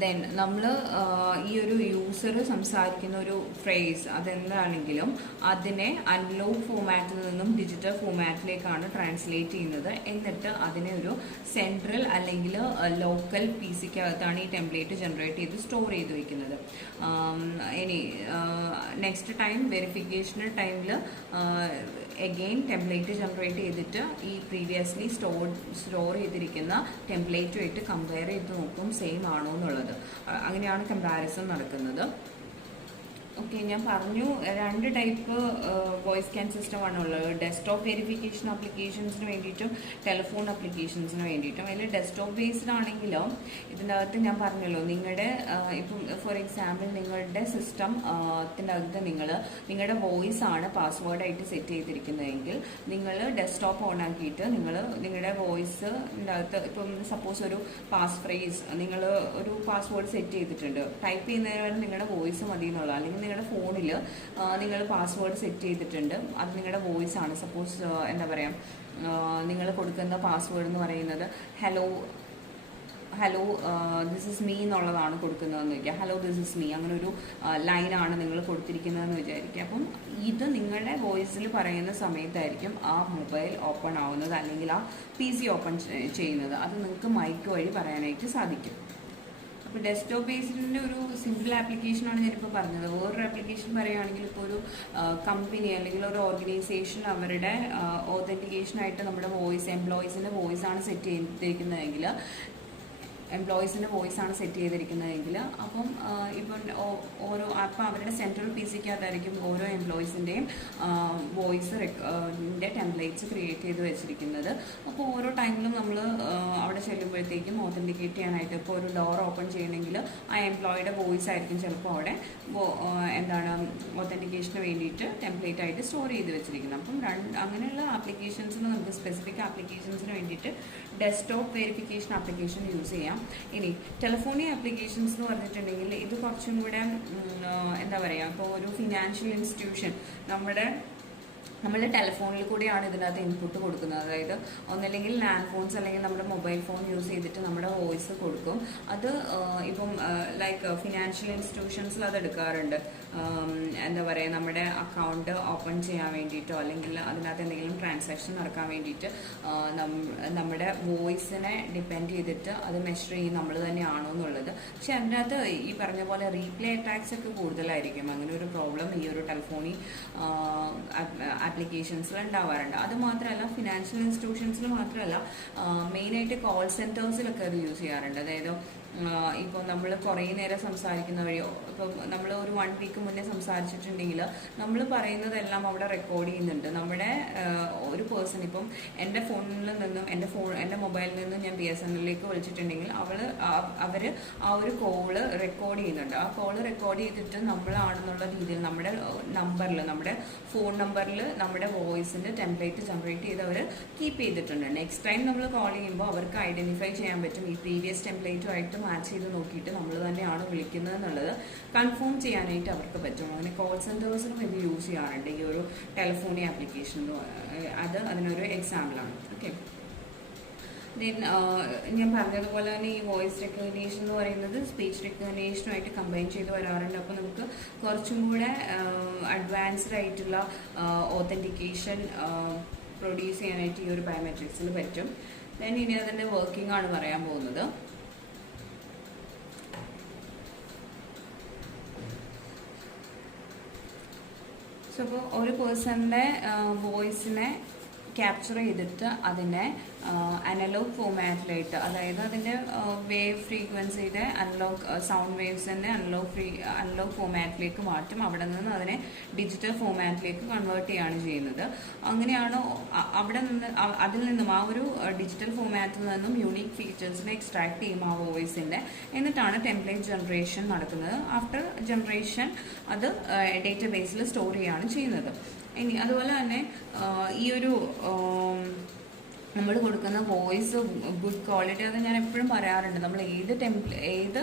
ദെൻ നമ്മൾ ഈ ഒരു യൂസർ സംസാരിക്കുന്ന ഒരു ഫ്രേസ് അതെന്താണെങ്കിലും അതിനെ അനലോഗ് ഫോമാറ്റിൽ നിന്നും ഡിജിറ്റൽ ഫോമാറ്റിലേക്കാണ് ട്രാൻസ്ലേറ്റ് ചെയ്യുന്നത്. എന്നിട്ട് അതിനെ ഒരു സെൻട്രൽ അല്ലെങ്കിൽ ലോക്കൽ പി സിക്കകത്താണ് ഈ ടെംപ്ലേറ്റ് ജനറേറ്റ് ചെയ്ത് സ്റ്റോർ ചെയ്ത് വയ്ക്കുന്നത്. ഇനി നെക്സ്റ്റ് ടൈം വെരിഫിക്കേഷണൽ ടൈമിൽ എഗെയിൻ ടെംപ്ലേറ്റ് ജനറേറ്റ് ചെയ്തിട്ട് ഈ പ്രീവിയസ്ലി സ്റ്റോർ ചെയ്തിരിക്കുന്ന ടെംപ്ലേറ്റുമായിട്ട് കമ്പയർ ചെയ്ത് നോക്കും സെയിം ആണോ എന്നുള്ളത്. അങ്ങനെയാണ് കമ്പാരിസൺ നടക്കുന്നത്. ഓക്കെ, ഞാൻ പറഞ്ഞു 2 ടൈപ്പ് വോയിസ് സ്കാൻ സിസ്റ്റമാണ് ഉള്ളത്. ഡെസ്ക്ടോപ്പ് വെരിഫിക്കേഷൻ ആപ്ലിക്കേഷൻസിന് വേണ്ടിയിട്ടും ടെലിഫോൺ ആപ്ലിക്കേഷൻസിന് വേണ്ടിയിട്ടും. അതിൽ ഡെസ്ക്ടോപ്പ് ബേസ്ഡ് ആണെങ്കിലോ ഇതിൻ്റെ അകത്ത് ഞാൻ പറഞ്ഞല്ലോ നിങ്ങളുടെ ഇപ്പം ഫോർ എക്സാമ്പിൾ നിങ്ങളുടെ സിസ്റ്റത്തിൻ്റെ അകത്ത് നിങ്ങളുടെ വോയിസ് ആണ് പാസ്വേഡായിട്ട് സെറ്റ് ചെയ്തിരിക്കുന്നതെങ്കിൽ നിങ്ങൾ ഡെസ്ക്ടോപ്പ് ഓൺ ആക്കിയിട്ട് നിങ്ങളുടെ വോയിസിൻ്റെ അകത്ത് ഇപ്പം സപ്പോസ് ഒരു പാസ് ഫ്രേസ് നിങ്ങൾ ഒരു പാസ്വേഡ് സെറ്റ് ചെയ്തിട്ടുണ്ട്. ടൈപ്പ് ചെയ്യുന്നതിന് വേണ്ടി നിങ്ങളുടെ വോയിസ് മതി എന്നുള്ള, അല്ലെങ്കിൽ നിങ്ങളുടെ ഫോണിൽ നിങ്ങൾ പാസ്വേഡ് സെറ്റ് ചെയ്തിട്ടുണ്ട്. അത് നിങ്ങളുടെ വോയിസ് ആണ്. സപ്പോസ് എന്താ പറയുക, നിങ്ങൾ കൊടുക്കുന്ന പാസ്വേഡ് എന്ന് പറയുന്നത് ഹലോ ദിസ് ഇസ് മീ എന്നുള്ളതാണ് കൊടുക്കുന്നതെന്ന് വയ്ക്കുക. ഹലോ ദിസ് ഇസ് മീ അങ്ങനെ ഒരു ലൈനാണ് നിങ്ങൾ കൊടുത്തിരിക്കുന്നതെന്ന് വിചാരിക്കുക. അപ്പം ഇത് നിങ്ങളുടെ വോയിസിൽ പറയുന്ന സമയത്തായിരിക്കും ആ മൊബൈൽ ഓപ്പൺ ആവുന്നത് അല്ലെങ്കിൽ ആ PC ഓപ്പൺ ചെയ്യുന്നത്. അത് നിങ്ങൾക്ക് മൈക്ക് വഴി പറയാനായിട്ട് സാധിക്കും. അപ്പോൾ ഡെസ്ക്ടോപ്പ് ബേസ്ഡിൻ്റെ ഒരു സിമ്പിൾ ആപ്ലിക്കേഷനാണ് ഞാനിപ്പോൾ പറഞ്ഞത്. വേറൊരു ആപ്ലിക്കേഷൻ പറയുകയാണെങ്കിൽ ഇപ്പോൾ ഒരു കമ്പനി അല്ലെങ്കിൽ ഒരു ഓർഗനൈസേഷൻ അവരുടെ ഓതൻറ്റിക്കേഷനായിട്ട് നമ്മുടെ എംപ്ലോയീസിൻ്റെ വോയിസാണ് സെറ്റ് ചെയ്തിരിക്കുന്നതെങ്കിൽ അപ്പം അവരുടെ സെൻട്രൽ PC ക്കകത്തായിരിക്കും ഓരോ എംപ്ലോയീസിൻ്റെയും വോയിസിൻ്റെ ടെംപ്ലേറ്റ്സ് ക്രിയേറ്റ് ചെയ്ത് വെച്ചിരിക്കുന്നത്. അപ്പോൾ ഓരോ ടൈമിലും നമ്മൾ അവിടെ ചെല്ലുമ്പോഴത്തേക്കും ഓതൻറ്റിക്കേറ്റ് ചെയ്യാനായിട്ട് ഇപ്പോൾ ഒരു ഡോർ ഓപ്പൺ ചെയ്യണമെങ്കിൽ ആ എംപ്ലോയിയുടെ വോയിസ് ആയിരിക്കും ചിലപ്പോൾ അവിടെ ഓതൻറ്റിക്കേഷന് വേണ്ടിയിട്ട് ടെംപ്ലേറ്റ് ആയിട്ട് സ്റ്റോർ ചെയ്ത് വെച്ചിരിക്കുന്നത്. അപ്പം അങ്ങനെയുള്ള ആപ്ലിക്കേഷൻസിന് നമുക്ക് സ്പെസിഫിക് ആപ്ലിക്കേഷൻസിന് വേണ്ടിയിട്ട് ഡെസ്ക്ടോപ്പ് വെരിഫിക്കേഷൻ ആപ്ലിക്കേഷൻ യൂസ് ചെയ്യാം. ഇനി ടെലിഫോണിക് ആപ്ലിക്കേഷൻസ് എന്ന് പറഞ്ഞിട്ടുണ്ടെങ്കിൽ ഇത് കുറച്ചും കൂടെ എന്താ പറയുക, ഇപ്പോൾ ഒരു ഫിനാൻഷ്യൽ ഇൻസ്റ്റിറ്റ്യൂഷൻ നമ്മൾ ടെലിഫോണിൽ കൂടിയാണ് ഇതിനകത്ത് ഇൻപുട്ട് കൊടുക്കുന്നത്. അതായത് ഒന്നല്ലെങ്കിൽ ലാൻഡ് ഫോൺസ് അല്ലെങ്കിൽ നമ്മുടെ മൊബൈൽ ഫോൺ യൂസ് ചെയ്തിട്ട് നമ്മുടെ വോയിസ് കൊടുക്കും. അത് ഇപ്പം ലൈക്ക് ഫിനാൻഷ്യൽ ഇൻസ്റ്റിറ്റ്യൂഷൻസിൽ അത് എടുക്കാറുണ്ട്. എന്താ പറയുക, നമ്മുടെ അക്കൗണ്ട് ഓപ്പൺ ചെയ്യാൻ വേണ്ടിയിട്ടോ അല്ലെങ്കിൽ അതിനകത്ത് എന്തെങ്കിലും ട്രാൻസാക്ഷൻ നടക്കാൻ വേണ്ടിയിട്ട് നമ്മുടെ വോയിസിനെ ഡിപ്പെൻഡ് ചെയ്തിട്ട് അത് മെഷർ ചെയ്യും നമ്മൾ തന്നെയാണോ എന്നുള്ളത്. പക്ഷെ അതിനകത്ത് ഈ പറഞ്ഞ പോലെ റീപ്ലേ അറ്റാക്സ് ഒക്കെ കൂടുതലായിരിക്കും. അങ്ങനെ ഒരു പ്രോബ്ലം ഈ ഒരു ടെലിഫോണി ആപ്ലിക്കേഷൻസിൽ ഉണ്ടാവാറുണ്ട്. അത് മാത്രമല്ല ഫിനാൻഷ്യൽ ഇൻസ്റ്റിറ്റ്യൂഷൻസിൽ മാത്രമല്ല മെയിനായിട്ട് കോൾ സെൻറ്റേഴ്സിലൊക്കെ അത് യൂസ് ചെയ്യാറുണ്ട്. അതായത് ഇപ്പോൾ നമ്മൾ കുറേ നേരം സംസാരിക്കുന്ന വഴിയോ ഇപ്പം നമ്മൾ ഒരു 1 വീക്ക് മുന്നേ സംസാരിച്ചിട്ടുണ്ടെങ്കിൽ നമ്മൾ പറയുന്നതെല്ലാം അവിടെ റെക്കോർഡ് ചെയ്യുന്നുണ്ട്. നമ്മുടെ ഒരു പേഴ്സൺ ഇപ്പം എൻ്റെ ഫോണിൽ നിന്നും എൻ്റെ മൊബൈലിൽ നിന്നും ഞാൻ BSNLിലേക്ക് വിളിച്ചിട്ടുണ്ടെങ്കിൽ അവർ ആ ഒരു കോള് റെക്കോർഡ് ചെയ്യുന്നുണ്ട്. ആ കോള് റെക്കോർഡ് ചെയ്തിട്ട് നമ്മളാണെന്നുള്ള രീതിയിൽ നമ്മുടെ ഫോൺ നമ്പറിൽ നമ്മുടെ വോയിസിൻ്റെ ടെംപ്ലേറ്റ് ജനറേറ്റ് ചെയ്ത് അവർ കീപ്പ് ചെയ്തിട്ടുണ്ട്. നെക്സ്റ്റ് ടൈം നമ്മൾ കോൾ ചെയ്യുമ്പോൾ അവർക്ക് ഐഡൻറ്റിഫൈ ചെയ്യാൻ പറ്റും. ഈ പ്രീവിയസ് ടെംപ്ലേറ്റുമായിട്ട് മാച്ച് ചെയ്ത് നോക്കിയിട്ട് നമ്മൾ തന്നെയാണ് വിളിക്കുന്നത് എന്നുള്ളത് കൺഫേം ചെയ്യാനായിട്ട് അവർക്ക് പറ്റും. അങ്ങനെ കോൾ സെൻറ്റേഴ്സിനും ഇത് യൂസ് ചെയ്യാറുണ്ട് ഈ ഒരു ടെലിഫോണി ആപ്ലിക്കേഷൻ. അതിനൊരു എക്സാമ്പിളാണ്. ഓക്കെ, ദെൻ ഞാൻ പറഞ്ഞതുപോലെ തന്നെ ഈ വോയിസ് റെക്കഗ്നേഷൻ എന്ന് പറയുന്നത് സ്പീച്ച് റെക്കഗ്നേഷനുമായിട്ട് കമ്പൈൻ ചെയ്ത് വരാറുണ്ട്. അപ്പോൾ നമുക്ക് കുറച്ചും കൂടെ അഡ്വാൻസ്ഡ് ആയിട്ടുള്ള ഓതൻറ്റിക്കേഷൻ പ്രൊഡ്യൂസ് ചെയ്യാനായിട്ട് ഈ ഒരു ബയോമെട്രിക്സിൽ പറ്റും. ദെൻ ഇനി അതിൻ്റെ വർക്കിംഗ് ആണ് പറയാൻ പോകുന്നത്. സോ അപ്പോൾ ഒരു പേഴ്സണിൻ്റെ വോയിസിനെ ക്യാപ്ചർ ചെയ്തിട്ട് അതിനെ അനലോഗ് ഫോമാറ്റിലായിട്ട്, അതായത് അതിൻ്റെ വേവ് ഫ്രീക്വൻസിയുടെ സൗണ്ട് വേവ്സിൻ്റെ അനലോഗ് ഫോമാറ്റിലേക്ക് മാറ്റും. അവിടെ നിന്ന് അതിനെ ഡിജിറ്റൽ ഫോമാറ്റിലേക്ക് കൺവേർട്ട് ചെയ്യാണ് ചെയ്യുന്നത്. അങ്ങനെയാണ് അതിൽ നിന്നും ആ ഒരു ഡിജിറ്റൽ ഫോമാറ്റിൽ നിന്നും യൂണീക്ക് ഫീച്ചേഴ്സിനെ എക്സ്ട്രാക്ട് ചെയ്യും ആ വോയിസിൻ്റെ. എന്നിട്ടാണ് ടെംപ്ലേറ്റ് ജനറേഷൻ നടക്കുന്നത്. ആഫ്റ്റർ ജനറേഷൻ അത് ഡേറ്റാബേസിൽ സ്റ്റോർ ചെയ്യുകയാണ് ചെയ്യുന്നത്. ഇനി അതുപോലെ തന്നെ ഈ ഒരു നമ്മൾ കൊടുക്കുന്ന വോയിസ് ഗുഡ് ക്വാളിറ്റി, അത് ഞാൻ എപ്പോഴും പറയാറുണ്ട്. നമ്മൾ ഏത്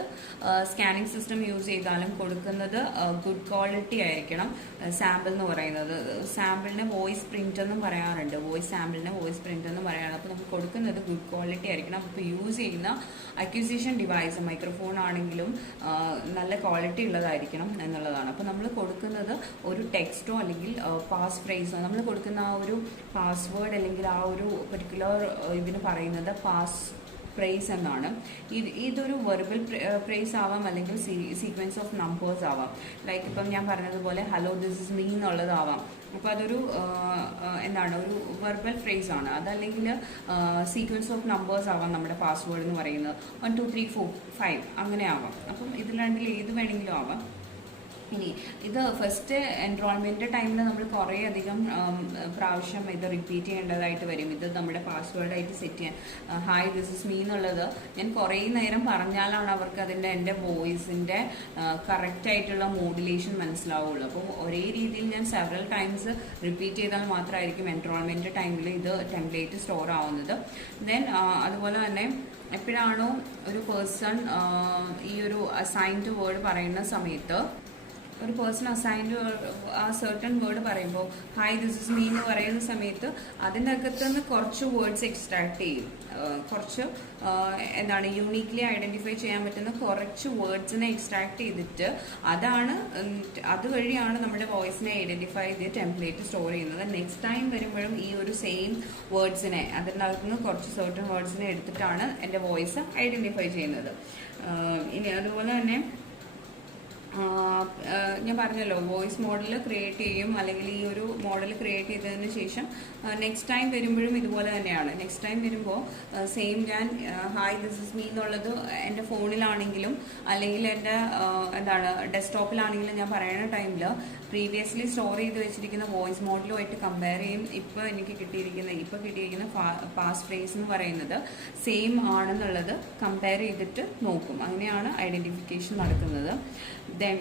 സ്കാനിങ് സിസ്റ്റം യൂസ് ചെയ്താലും കൊടുക്കുന്നത് ഗുഡ് ക്വാളിറ്റി ആയിരിക്കണം. സാമ്പിൾ എന്ന് പറയുന്നത് സാമ്പിളിനെ വോയിസ് പ്രിന്റ് എന്നും പറയാറുണ്ട്. വോയിസ് സാമ്പിളിനെ വോയിസ് പ്രിന്റ് എന്നും പറയാറുണ്ട്. അപ്പോൾ നമുക്ക് കൊടുക്കുന്നത് ഗുഡ് ക്വാളിറ്റി ആയിരിക്കണം. അപ്പോൾ യൂസ് ചെയ്യുന്ന അക്വിസിഷൻ ഡിവൈസ് മൈക്രോഫോൺ ആണെങ്കിലും നല്ല ക്വാളിറ്റി ഉള്ളതായിരിക്കണം എന്നുള്ളതാണ്. അപ്പോൾ നമ്മൾ കൊടുക്കുന്നത് ഒരു ടെക്സ്റ്റോ അല്ലെങ്കിൽ പാസ് ഫ്രേസോ, നമ്മൾ കൊടുക്കുന്ന ആ ഒരു പാസ്വേഡ് അല്ലെങ്കിൽ ആ ഒരു പർട്ടിക്കുലർ ഇതിന് പറയുന്നത് പാസ് പ്രൈസ് എന്നാണ്. ഇതൊരു വെർബൽ പ്രൈസ് ആവാം, അല്ലെങ്കിൽ സീക്വൻസ് ഓഫ് നമ്പേഴ്സ് ആവാം. ലൈക്ക് ഇപ്പം ഞാൻ പറഞ്ഞതുപോലെ ഹലോ ദിസ് ഇസ് മീ എന്നുള്ളതാവാം. അപ്പോൾ അതൊരു ഒരു വെർബൽ ഫ്രേസ് ആണ്. അതല്ലെങ്കിൽ സീക്വൻസ് ഓഫ് നമ്പേഴ്സ് ആവാം നമ്മുടെ പാസ്വേഡ് എന്ന് പറയുന്നത്. 1 2 3 4 5 അങ്ങനെ ആവാം. അപ്പം ഇത് രണ്ടിൽ ഏത് വേണമെങ്കിലും ആവാം. ഇനി ഇത് ഫസ്റ്റ് എൻറോൾമെൻറ്റ് ടൈമിൽ നമ്മൾ കുറേ അധികം പ്രാവശ്യം ഇത് റിപ്പീറ്റ് ചെയ്യേണ്ടതായിട്ട് വരും. ഇത് നമ്മുടെ പാസ്വേഡായിട്ട് സെറ്റ് ചെയ്യാൻ ഹായ് ദിസ് ഇസ് മീ എന്നുള്ളത് ഞാൻ കുറേ നേരം പറഞ്ഞാലാണ് അവർക്ക് എൻ്റെ വോയിസിൻ്റെ കറക്റ്റായിട്ടുള്ള മോഡുലേഷൻ മനസ്സിലാവുള്ളൂ. അപ്പോൾ ഒരേ രീതിയിൽ ഞാൻ സെവറൽ ടൈംസ് റിപ്പീറ്റ് ചെയ്താൽ മാത്രമായിരിക്കും എൻറോൾമെൻറ്റ് ടൈമിൽ ഇത് ടെംപ്ലേറ്റ് സ്റ്റോർ ആവുന്നത്. ദെൻ അതുപോലെ തന്നെ എപ്പോഴാണോ ഒരു പേഴ്സൺ ഈ ഒരു അസൈൻഡ് വേർഡ് പറയുന്ന സമയത്ത്, ഒരു പേഴ്സൺ അസൈൻഡ് ആ സർട്ടൺ വേർഡ് പറയുമ്പോൾ ഹായ് ദിസ് ഇസ് മീ എന്ന് പറയുന്ന സമയത്ത് അതിൻ്റെ അകത്തുനിന്ന് കുറച്ച് വേർഡ്സ് എക്സ്ട്രാക്ട് ചെയ്യും. കുറച്ച് യൂണീക്ലി ഐഡൻറ്റിഫൈ ചെയ്യാൻ പറ്റുന്ന കുറച്ച് വേർഡ്സിനെ എക്സ്ട്രാക്ട് ചെയ്തിട്ട് അതുവഴിയാണ് നമ്മുടെ വോയിസിനെ ഐഡൻറ്റിഫൈ ചെയ്ത് ടെംപ്ലേറ്റ് സ്റ്റോർ ചെയ്യുന്നത്. നെക്സ്റ്റ് ടൈം വരുമ്പോഴും ഈ ഒരു സെയിം വേർഡ്സിനെ അതിൻ്റെ അകത്തുനിന്ന് കുറച്ച് സർട്ടൺ വേർഡ്സിനെ എടുത്തിട്ടാണ് എൻ്റെ വോയിസ് ഐഡൻറ്റിഫൈ ചെയ്യുന്നത്. ഇനി അതുപോലെ തന്നെ ഞാൻ പറഞ്ഞല്ലോ വോയിസ് മോഡൽ ക്രിയേറ്റ് ചെയ്യും, അല്ലെങ്കിൽ ഈ ഒരു മോഡൽ ക്രിയേറ്റ് ചെയ്തതിന് ശേഷം നെക്സ്റ്റ് ടൈം വരുമ്പോഴും ഇതുപോലെ തന്നെയാണ്. നെക്സ്റ്റ് ടൈം വരുമ്പോൾ സെയിം ഞാൻ ഹായ് ദിസ് ഇസ് മീ എന്നുള്ളത് എൻ്റെ ഫോണിലാണെങ്കിലും അല്ലെങ്കിൽ എൻ്റെ ഡെസ്ക്ടോപ്പിലാണെങ്കിലും ഞാൻ പറയുന്ന ടൈമിൽ പ്രീവിയസ്ലി സ്റ്റോർ ചെയ്ത് വെച്ചിരിക്കുന്ന വോയിസ് മോഡലുമായിട്ട് കമ്പയർ ചെയ്യും. ഇപ്പോൾ കിട്ടിയിരിക്കുന്ന പാസ് ഫ്രേസ് എന്ന് പറയുന്നത് സെയിം ആണെന്നുള്ളത് കമ്പയർ ചെയ്തിട്ട് നോക്കും. അങ്ങനെയാണ് ഐഡൻറ്റിഫിക്കേഷൻ നടക്കുന്നത്. ദെൻ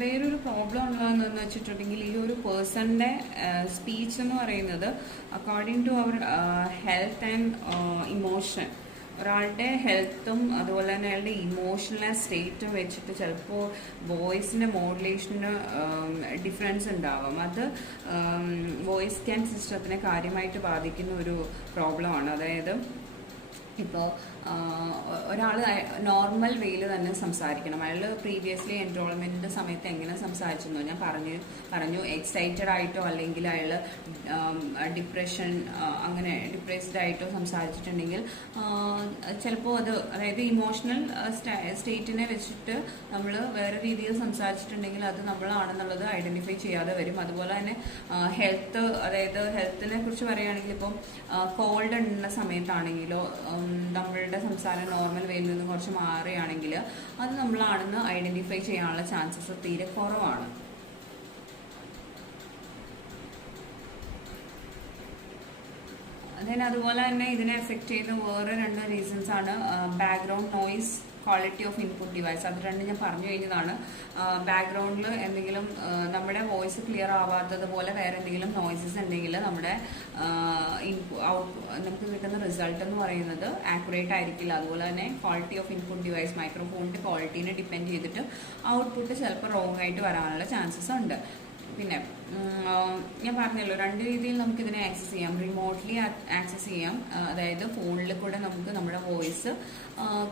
വേറൊരു പ്രോബ്ലം ഉള്ളതെന്ന് വെച്ചിട്ടുണ്ടെങ്കിൽ ഈ ഒരു പേഴ്സണിൻ്റെ സ്പീച്ച് എന്ന് പറയുന്നത് അക്കോർഡിംഗ് ടു അവർ ഹെൽത്ത് ആൻഡ് ഇമോഷൻ, ഒരാളുടെ ഹെൽത്തും അതുപോലെ തന്നെ അയാളുടെ ഇമോഷണൽ സ്റ്റേറ്റും വെച്ചിട്ട് ചിലപ്പോൾ വോയിസിൻ്റെ മോഡുലേഷന് ഡിഫറൻസ് ഉണ്ടാവാം. അത് വോയിസ് സ്കാൻ സിസ്റ്റത്തിനെ കാര്യമായിട്ട് ബാധിക്കുന്ന ഒരു പ്രോബ്ലമാണ്. അതായത് ഇപ്പോൾ ഒരാൾ നോർമൽ വേയിൽ തന്നെ സംസാരിക്കണം. അയാൾ പ്രീവിയസ്ലി എൻറോൾമെൻറ്റിൻ്റെ സമയത്ത് എങ്ങനെ സംസാരിച്ചിരുന്നു ഞാൻ പറഞ്ഞു എക്സൈറ്റഡ് ആയിട്ടോ അല്ലെങ്കിൽ അയാൾ ഡിപ്രസ്ഡ് ആയിട്ടോ സംസാരിച്ചിട്ടുണ്ടെങ്കിൽ ചിലപ്പോൾ അതായത് ഇമോഷണൽ സ്റ്റേറ്റിനെ വെച്ചിട്ട് നമ്മൾ വേറെ രീതിയിൽ സംസാരിച്ചിട്ടുണ്ടെങ്കിൽ അത് നമ്മളാണെന്നുള്ളത് ഐഡൻറ്റിഫൈ ചെയ്യാതെ വരും. അതുപോലെ തന്നെ ഹെൽത്തിനെ കുറിച്ച് പറയുകയാണെങ്കിൽ ഇപ്പം കോൾഡ് ഉള്ള സമയത്താണെങ്കിലോ നമ്മളുടെ സംസാരം നോർമൽ വേയിൽ നിന്ന് കുറച്ച് മാറുകയാണെങ്കിൽ അത് നമ്മളാണെന്ന് ഐഡൻറ്റിഫൈ ചെയ്യാനുള്ള ചാൻസസ് തീരെ കുറവാണ്. അതുപോലെ തന്നെ ഇതിനെ എഫക്റ്റ് ചെയ്യുന്ന വേറെ 2 റീസൺസ് ആണ് background noise, quality of input device. അത് രണ്ടും ഞാൻ പറഞ്ഞു കഴിഞ്ഞതാണ്. ബാക്ക്ഗ്രൗണ്ടിൽ എന്തെങ്കിലും നമ്മുടെ വോയിസ് ക്ലിയർ ആവാത്തതുപോലെ വേറെ എന്തെങ്കിലും നോയ്സസ് ഉണ്ടെങ്കിൽ നമ്മുടെ നമുക്ക് കിട്ടുന്ന റിസൾട്ട് എന്ന് പറയുന്നത് ആക്യുറേറ്റ് ആയിരിക്കില്ല. അതുപോലെ തന്നെ ക്വാളിറ്റി ഓഫ് ഇൻപുട്ട് ഡിവൈസ് മൈക്രോഫോണിൻ്റെ ക്വാളിറ്റീനെ ഡിപ്പെൻഡ് ചെയ്തിട്ട് ഔട്ട്പുട്ട് ചിലപ്പോൾ റോങ് ആയിട്ട് വരാനുള്ള ചാൻസസ് ഉണ്ട്. പിന്നെ ഞാൻ പറഞ്ഞല്ലോ, രണ്ട് രീതിയിൽ നമുക്കിതിനെ ആക്സസ് ചെയ്യാം. റിമോട്ട്ലി ആക്സസ് ചെയ്യാം, അതായത് ഫോണിൽ കൂടെ നമുക്ക് നമ്മുടെ വോയിസ്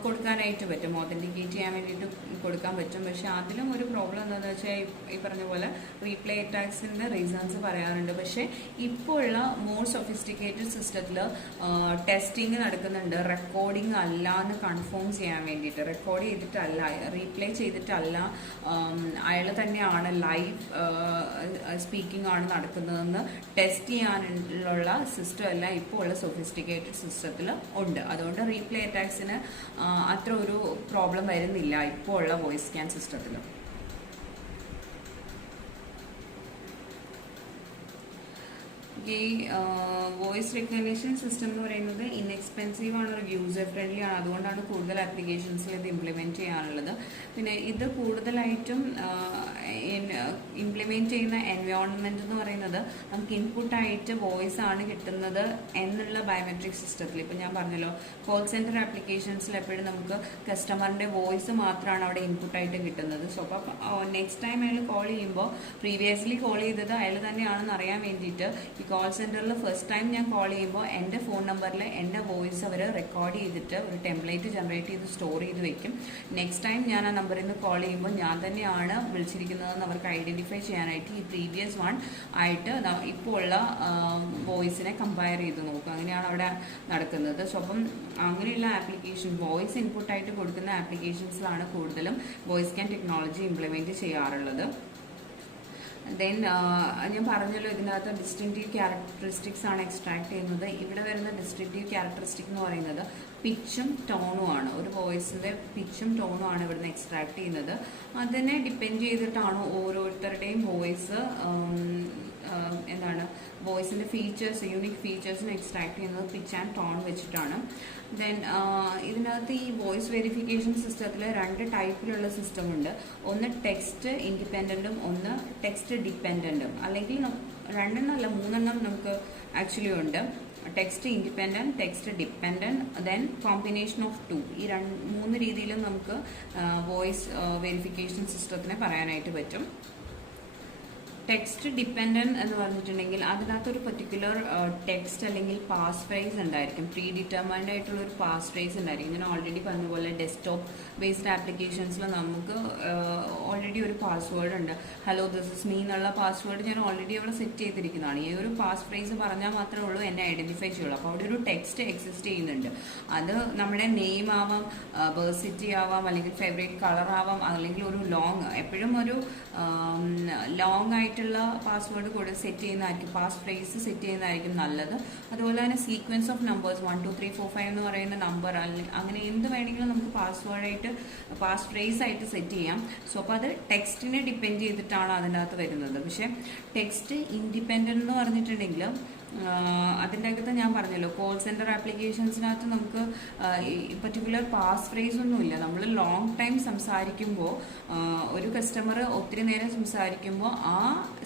കൊടുക്കാനായിട്ട് പറ്റും, ഒതൻറ്റിക്കേറ്റ് ചെയ്യാൻ വേണ്ടിയിട്ട് കൊടുക്കാൻ പറ്റും. പക്ഷെ അതിലും ഒരു പ്രോബ്ലം എന്താണെന്ന് വെച്ചാൽ ഈ പറഞ്ഞ പോലെ റീപ്ലേ അറ്റാക്സിൻ്റെ റീസൺസ് പറയാറുണ്ട്. പക്ഷേ ഇപ്പോൾ ഉള്ള മോർ സൊഫിസ്റ്റിക്കേറ്റഡ് സിസ്റ്റത്തിൽ ടെസ്റ്റിംഗ് നടക്കുന്നുണ്ട്, റെക്കോർഡിംഗ് അല്ല എന്ന് കൺഫേം ചെയ്യാൻ വേണ്ടിയിട്ട്. റെക്കോർഡ് ചെയ്തിട്ടല്ല, റീപ്ലേ ചെയ്തിട്ടല്ല, അയാൾ തന്നെയാണ് ലൈവ് സ്പീക്കിംഗ് ആണ് നടക്കുന്നതെന്ന് ടെസ്റ്റ് ചെയ്യാനുള്ള സിസ്റ്റം എല്ലാം ഇപ്പോൾ ഉള്ള സൊഫിസ്റ്റിക്കേറ്റഡ് സിസ്റ്റത്തിൽ ഉണ്ട്. അതുകൊണ്ട് റീപ്ലേ അറ്റാക്സിന് അത്ര ഒരു പ്രോബ്ലം വരുന്നില്ല ഇപ്പോൾ ഉള്ള വോയിസ് സ്കാൻ സിസ്റ്റത്തിൽ. ഈ വോയിസ് റെക്കഗ്നേഷൻ സിസ്റ്റം എന്ന് പറയുന്നത് ഇൻഎക്സ്പെൻസീവ് ആണ്, യൂസർ ഫ്രണ്ട്ലി ആണ്. അതുകൊണ്ടാണ് കൂടുതൽ ആപ്ലിക്കേഷൻസിൽ ഇത് ഇംപ്ലിമെൻറ്റ് ചെയ്യാനുള്ളത്. പിന്നെ ഇത് കൂടുതലായിട്ടും ഇംപ്ലിമെൻറ്റ് ചെയ്യുന്ന എൻവയോൺമെൻറ്റ് എന്ന് പറയുന്നത് നമുക്ക് ഇൻപുട്ടായിട്ട് വോയിസ് ആണ് കിട്ടുന്നത് എന്നുള്ള ബയോമെട്രിക് സിസ്റ്റത്തിൽ. ഇപ്പം ഞാൻ പറഞ്ഞല്ലോ, കോൾ സെൻറ്റർ ആപ്ലിക്കേഷൻസിൽ എപ്പോഴും നമുക്ക് കസ്റ്റമറിൻ്റെ വോയിസ് മാത്രമാണ് അവിടെ ഇൻപുട്ടായിട്ട് കിട്ടുന്നത്. സോ അപ്പോൾ നെക്സ്റ്റ് ടൈം അയാൾ കോൾ ചെയ്യുമ്പോൾ പ്രീവിയസ്ലി കോൾ ചെയ്തത് അയാൾ തന്നെയാണെന്ന് അറിയാൻ വേണ്ടിയിട്ട് ഈ കോൾ സെൻറ്ററിൽ ഫസ്റ്റ് ടൈം ഞാൻ കോൾ ചെയ്യുമ്പോൾ എൻ്റെ ഫോൺ നമ്പറിൽ എൻ്റെ വോയിസ് അവർ റെക്കോർഡ് ചെയ്തിട്ട് ഒരു ടെംപ്ലേറ്റ് ജനറേറ്റ് ചെയ്ത് സ്റ്റോർ ചെയ്ത് വെക്കും. നെക്സ്റ്റ് ടൈം ഞാൻ ആ നമ്പറിൽ നിന്ന് കോൾ ചെയ്യുമ്പോൾ ഞാൻ തന്നെയാണ് വിളിച്ചിരിക്കുന്നതെന്ന് അവർക്ക് ഐഡൻറ്റിഫൈ ചെയ്യാനായിട്ട് ഈ പ്രീവിയസ് വൺ ആയിട്ട് ഇപ്പോൾ ഉള്ള വോയിസിനെ കമ്പയർ ചെയ്ത് നോക്കും. അങ്ങനെയാണ് അവിടെ നടക്കുന്നത്. സോ അപ്പം അങ്ങനെയുള്ള ആപ്ലിക്കേഷൻ വോയിസ് ഇൻപുട്ടായിട്ട് കൊടുക്കുന്ന ആപ്ലിക്കേഷൻസിലാണ് കൂടുതലും വോയിസ് സ്കാൻ ടെക്നോളജി ഇംപ്ലിമെൻറ്റ് ചെയ്യാറുള്ളത്. ദെൻ ഞാൻ പറഞ്ഞല്ലോ, ഇതിനകത്ത് ഡിസ്റ്റിങ്റ്റീവ് ക്യാരക്ടറിസ്റ്റിക്സ് ആണ് എക്സ്ട്രാക്ട് ചെയ്യുന്നത്. ഇവിടെ വരുന്ന ഡിസ്റ്റിങ്റ്റീവ് ക്യാരക്ടറിസ്റ്റിക് എന്ന് പറയുന്നത് പിച്ചും ടോണും ആണ്. ഒരു വോയിസിൻ്റെ പിച്ചും ടോണും ആണ് ഇവിടുന്ന് എക്സ്ട്രാക്ട് ചെയ്യുന്നത്. അതിനെ ഡിപ്പെൻഡ് ചെയ്തിട്ടാണ് ഓരോരുത്തരുടെയും വോയിസ് എന്താണ് വോയിസിൻ്റെ ഫീച്ചേഴ്സ്, യൂണിക് ഫീച്ചേഴ്സിന് എക്സ്ട്രാക്ട് ചെയ്യുന്നത് പിച്ച് ആൻഡ് ടോൺ വെച്ചിട്ടാണ്. ദെൻ ഇതിനകത്ത് ഈ വോയിസ് വെരിഫിക്കേഷൻ സിസ്റ്റത്തിൽ രണ്ട് ടൈപ്പിലുള്ള സിസ്റ്റം ഉണ്ട്. ഒന്ന് ടെക്സ്റ്റ് ഇൻഡിപെൻഡൻറ്റും ഒന്ന് ടെക്സ്റ്റ് ഡിപ്പെൻഡൻറ്റും. അല്ലെങ്കിൽ രണ്ടെണ്ണമല്ല, മൂന്നെണ്ണം നമുക്ക് ആക്ച്വലി ഉണ്ട്. Text independent, text dependent, then combination of two. ഈ മൂന്ന് രീതിയിലും നമുക്ക് വോയിസ് വെരിഫിക്കേഷൻ സിസ്റ്റത്തിനെ പറയാനായിട്ട് പറ്റും. ടെക്സ്റ്റ് ഡിപ്പെൻഡൻറ്റ് എന്ന് പറഞ്ഞിട്ടുണ്ടെങ്കിൽ അതിനകത്തൊരു പെർട്ടിക്കുലർ ടെക്സ്റ്റ് അല്ലെങ്കിൽ പാസ് ഫ്രേസ് ഉണ്ടായിരിക്കും, പ്രീ ഡിറ്റർമൈൻഡ് ആയിട്ടുള്ള ഒരു പാസ് ഫ്രേസ് ഉണ്ടായിരിക്കും. ഞാൻ ഓൾറെഡി പറഞ്ഞ പോലെ ഡെസ്ക്ടോപ്പ് ബേസ്ഡ് ആപ്ലിക്കേഷൻസിൽ നമുക്ക് ഓൾറെഡി ഒരു പാസ്വേഡ് ഉണ്ട്. ഹലോ ദിസ് ഇസ് മീ എന്നുള്ള പാസ്വേഡ് ഞാൻ ഓൾറെഡി അവിടെ സെറ്റ് ചെയ്തിരിക്കുന്നതാണ്. ഈ ഒരു പാസ് ഫ്രേസ് പറഞ്ഞാൽ മാത്രമേ ഉള്ളൂ എന്നെ ഐഡൻറ്റിഫൈ ചെയ്യുള്ളൂ. അപ്പോൾ അവിടെ ഒരു ടെക്സ്റ്റ് എക്സിസ്റ്റ് ചെയ്യുന്നുണ്ട്. അത് നമ്മുടെ നെയിം ആവാം, ബർത്ത് സിറ്റി ആവാം, അല്ലെങ്കിൽ ഫേവറേറ്റ് കളർ ആവാം, അല്ലെങ്കിൽ ഒരു ലോങ്, എപ്പോഴും ഒരു ലോങ് ആയിട്ടുള്ള പാസ്വേഡ് കൂടെ സെറ്റ് ചെയ്യുന്നതായിരിക്കും, പാസ് ഫ്രേസ് സെറ്റ് ചെയ്യുന്നതായിരിക്കും നല്ലത്. അതുപോലെ തന്നെ സീക്വൻസ് ഓഫ് നമ്പേഴ്സ് 1 2 3 4 5 എന്ന് പറയുന്ന നമ്പർ, അങ്ങനെ എന്ത് വേണമെങ്കിലും നമുക്ക് പാസ്വേഡായിട്ട് പാസ് ഫ്രേസ് ആയിട്ട് സെറ്റ് ചെയ്യാം. സോ അപ്പോൾ അത് ടെക്സ്റ്റിനെ ഡിപ്പെൻഡ് ചെയ്തിട്ടാണ് അതിനകത്ത് വരുന്നത്. പക്ഷേ ടെക്സ്റ്റ് ഇൻഡിപെൻഡൻ്റ് എന്ന് പറഞ്ഞിട്ടുണ്ടെങ്കിൽ അതിൻ്റെ അകത്ത് ഞാൻ പറഞ്ഞല്ലോ, കോൾ സെൻറ്റർ ആപ്ലിക്കേഷൻസിനകത്ത് നമുക്ക് പർട്ടിക്കുലർ പാസ് ഫ്രേസ് ഒന്നുമില്ല. നമ്മൾ ലോങ് ടൈം സംസാരിക്കുമ്പോൾ, ഒരു കസ്റ്റമർ ഒത്തിരി നേരം സംസാരിക്കുമ്പോൾ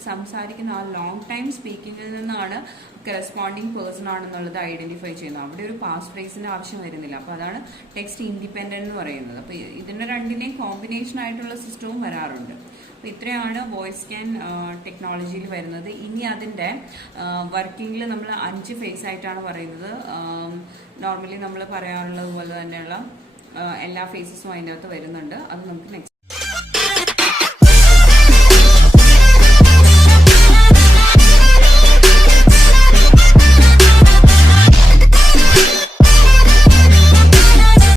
സംസാരിക്കുന്ന ആ ലോങ് ടൈം സ്പീക്കിങ്ങിൽ നിന്നാണ് കറസ്പോണ്ടിങ് പേഴ്സൺ ആണെന്നുള്ളത് ഐഡൻറ്റിഫൈ ചെയ്യുന്നത്. അവിടെ ഒരു പാസ് ഫ്രേസിൻ്റെ ആവശ്യം വരുന്നില്ല. അപ്പോൾ അതാണ് ടെക്സ്റ്റ് ഇൻഡിപെൻഡൻ്റ് എന്ന് പറയുന്നത്. അപ്പോൾ ഇതിൻ്റെ രണ്ടിനെയും കോമ്പിനേഷൻ ആയിട്ടുള്ള സിസ്റ്റവും വരാറുണ്ട്. അപ്പോൾ ഇത്രയാണ് വോയിസ് സ്കാൻ ടെക്നോളജിയിൽ വരുന്നത്. ഇനി അതിൻ്റെ വർക്കിങ്ങിൽ നമ്മൾ 5 ഫേസ് ആയിട്ടാണ് പറയുന്നത്. നോർമലി നമ്മൾ പറയാറുള്ളത് പോലെ തന്നെയുള്ള എല്ലാ ഫേസസും അതിൻ്റെ അകത്ത് വരുന്നുണ്ട്. അത് നമുക്ക് നെക്സ്റ്റ്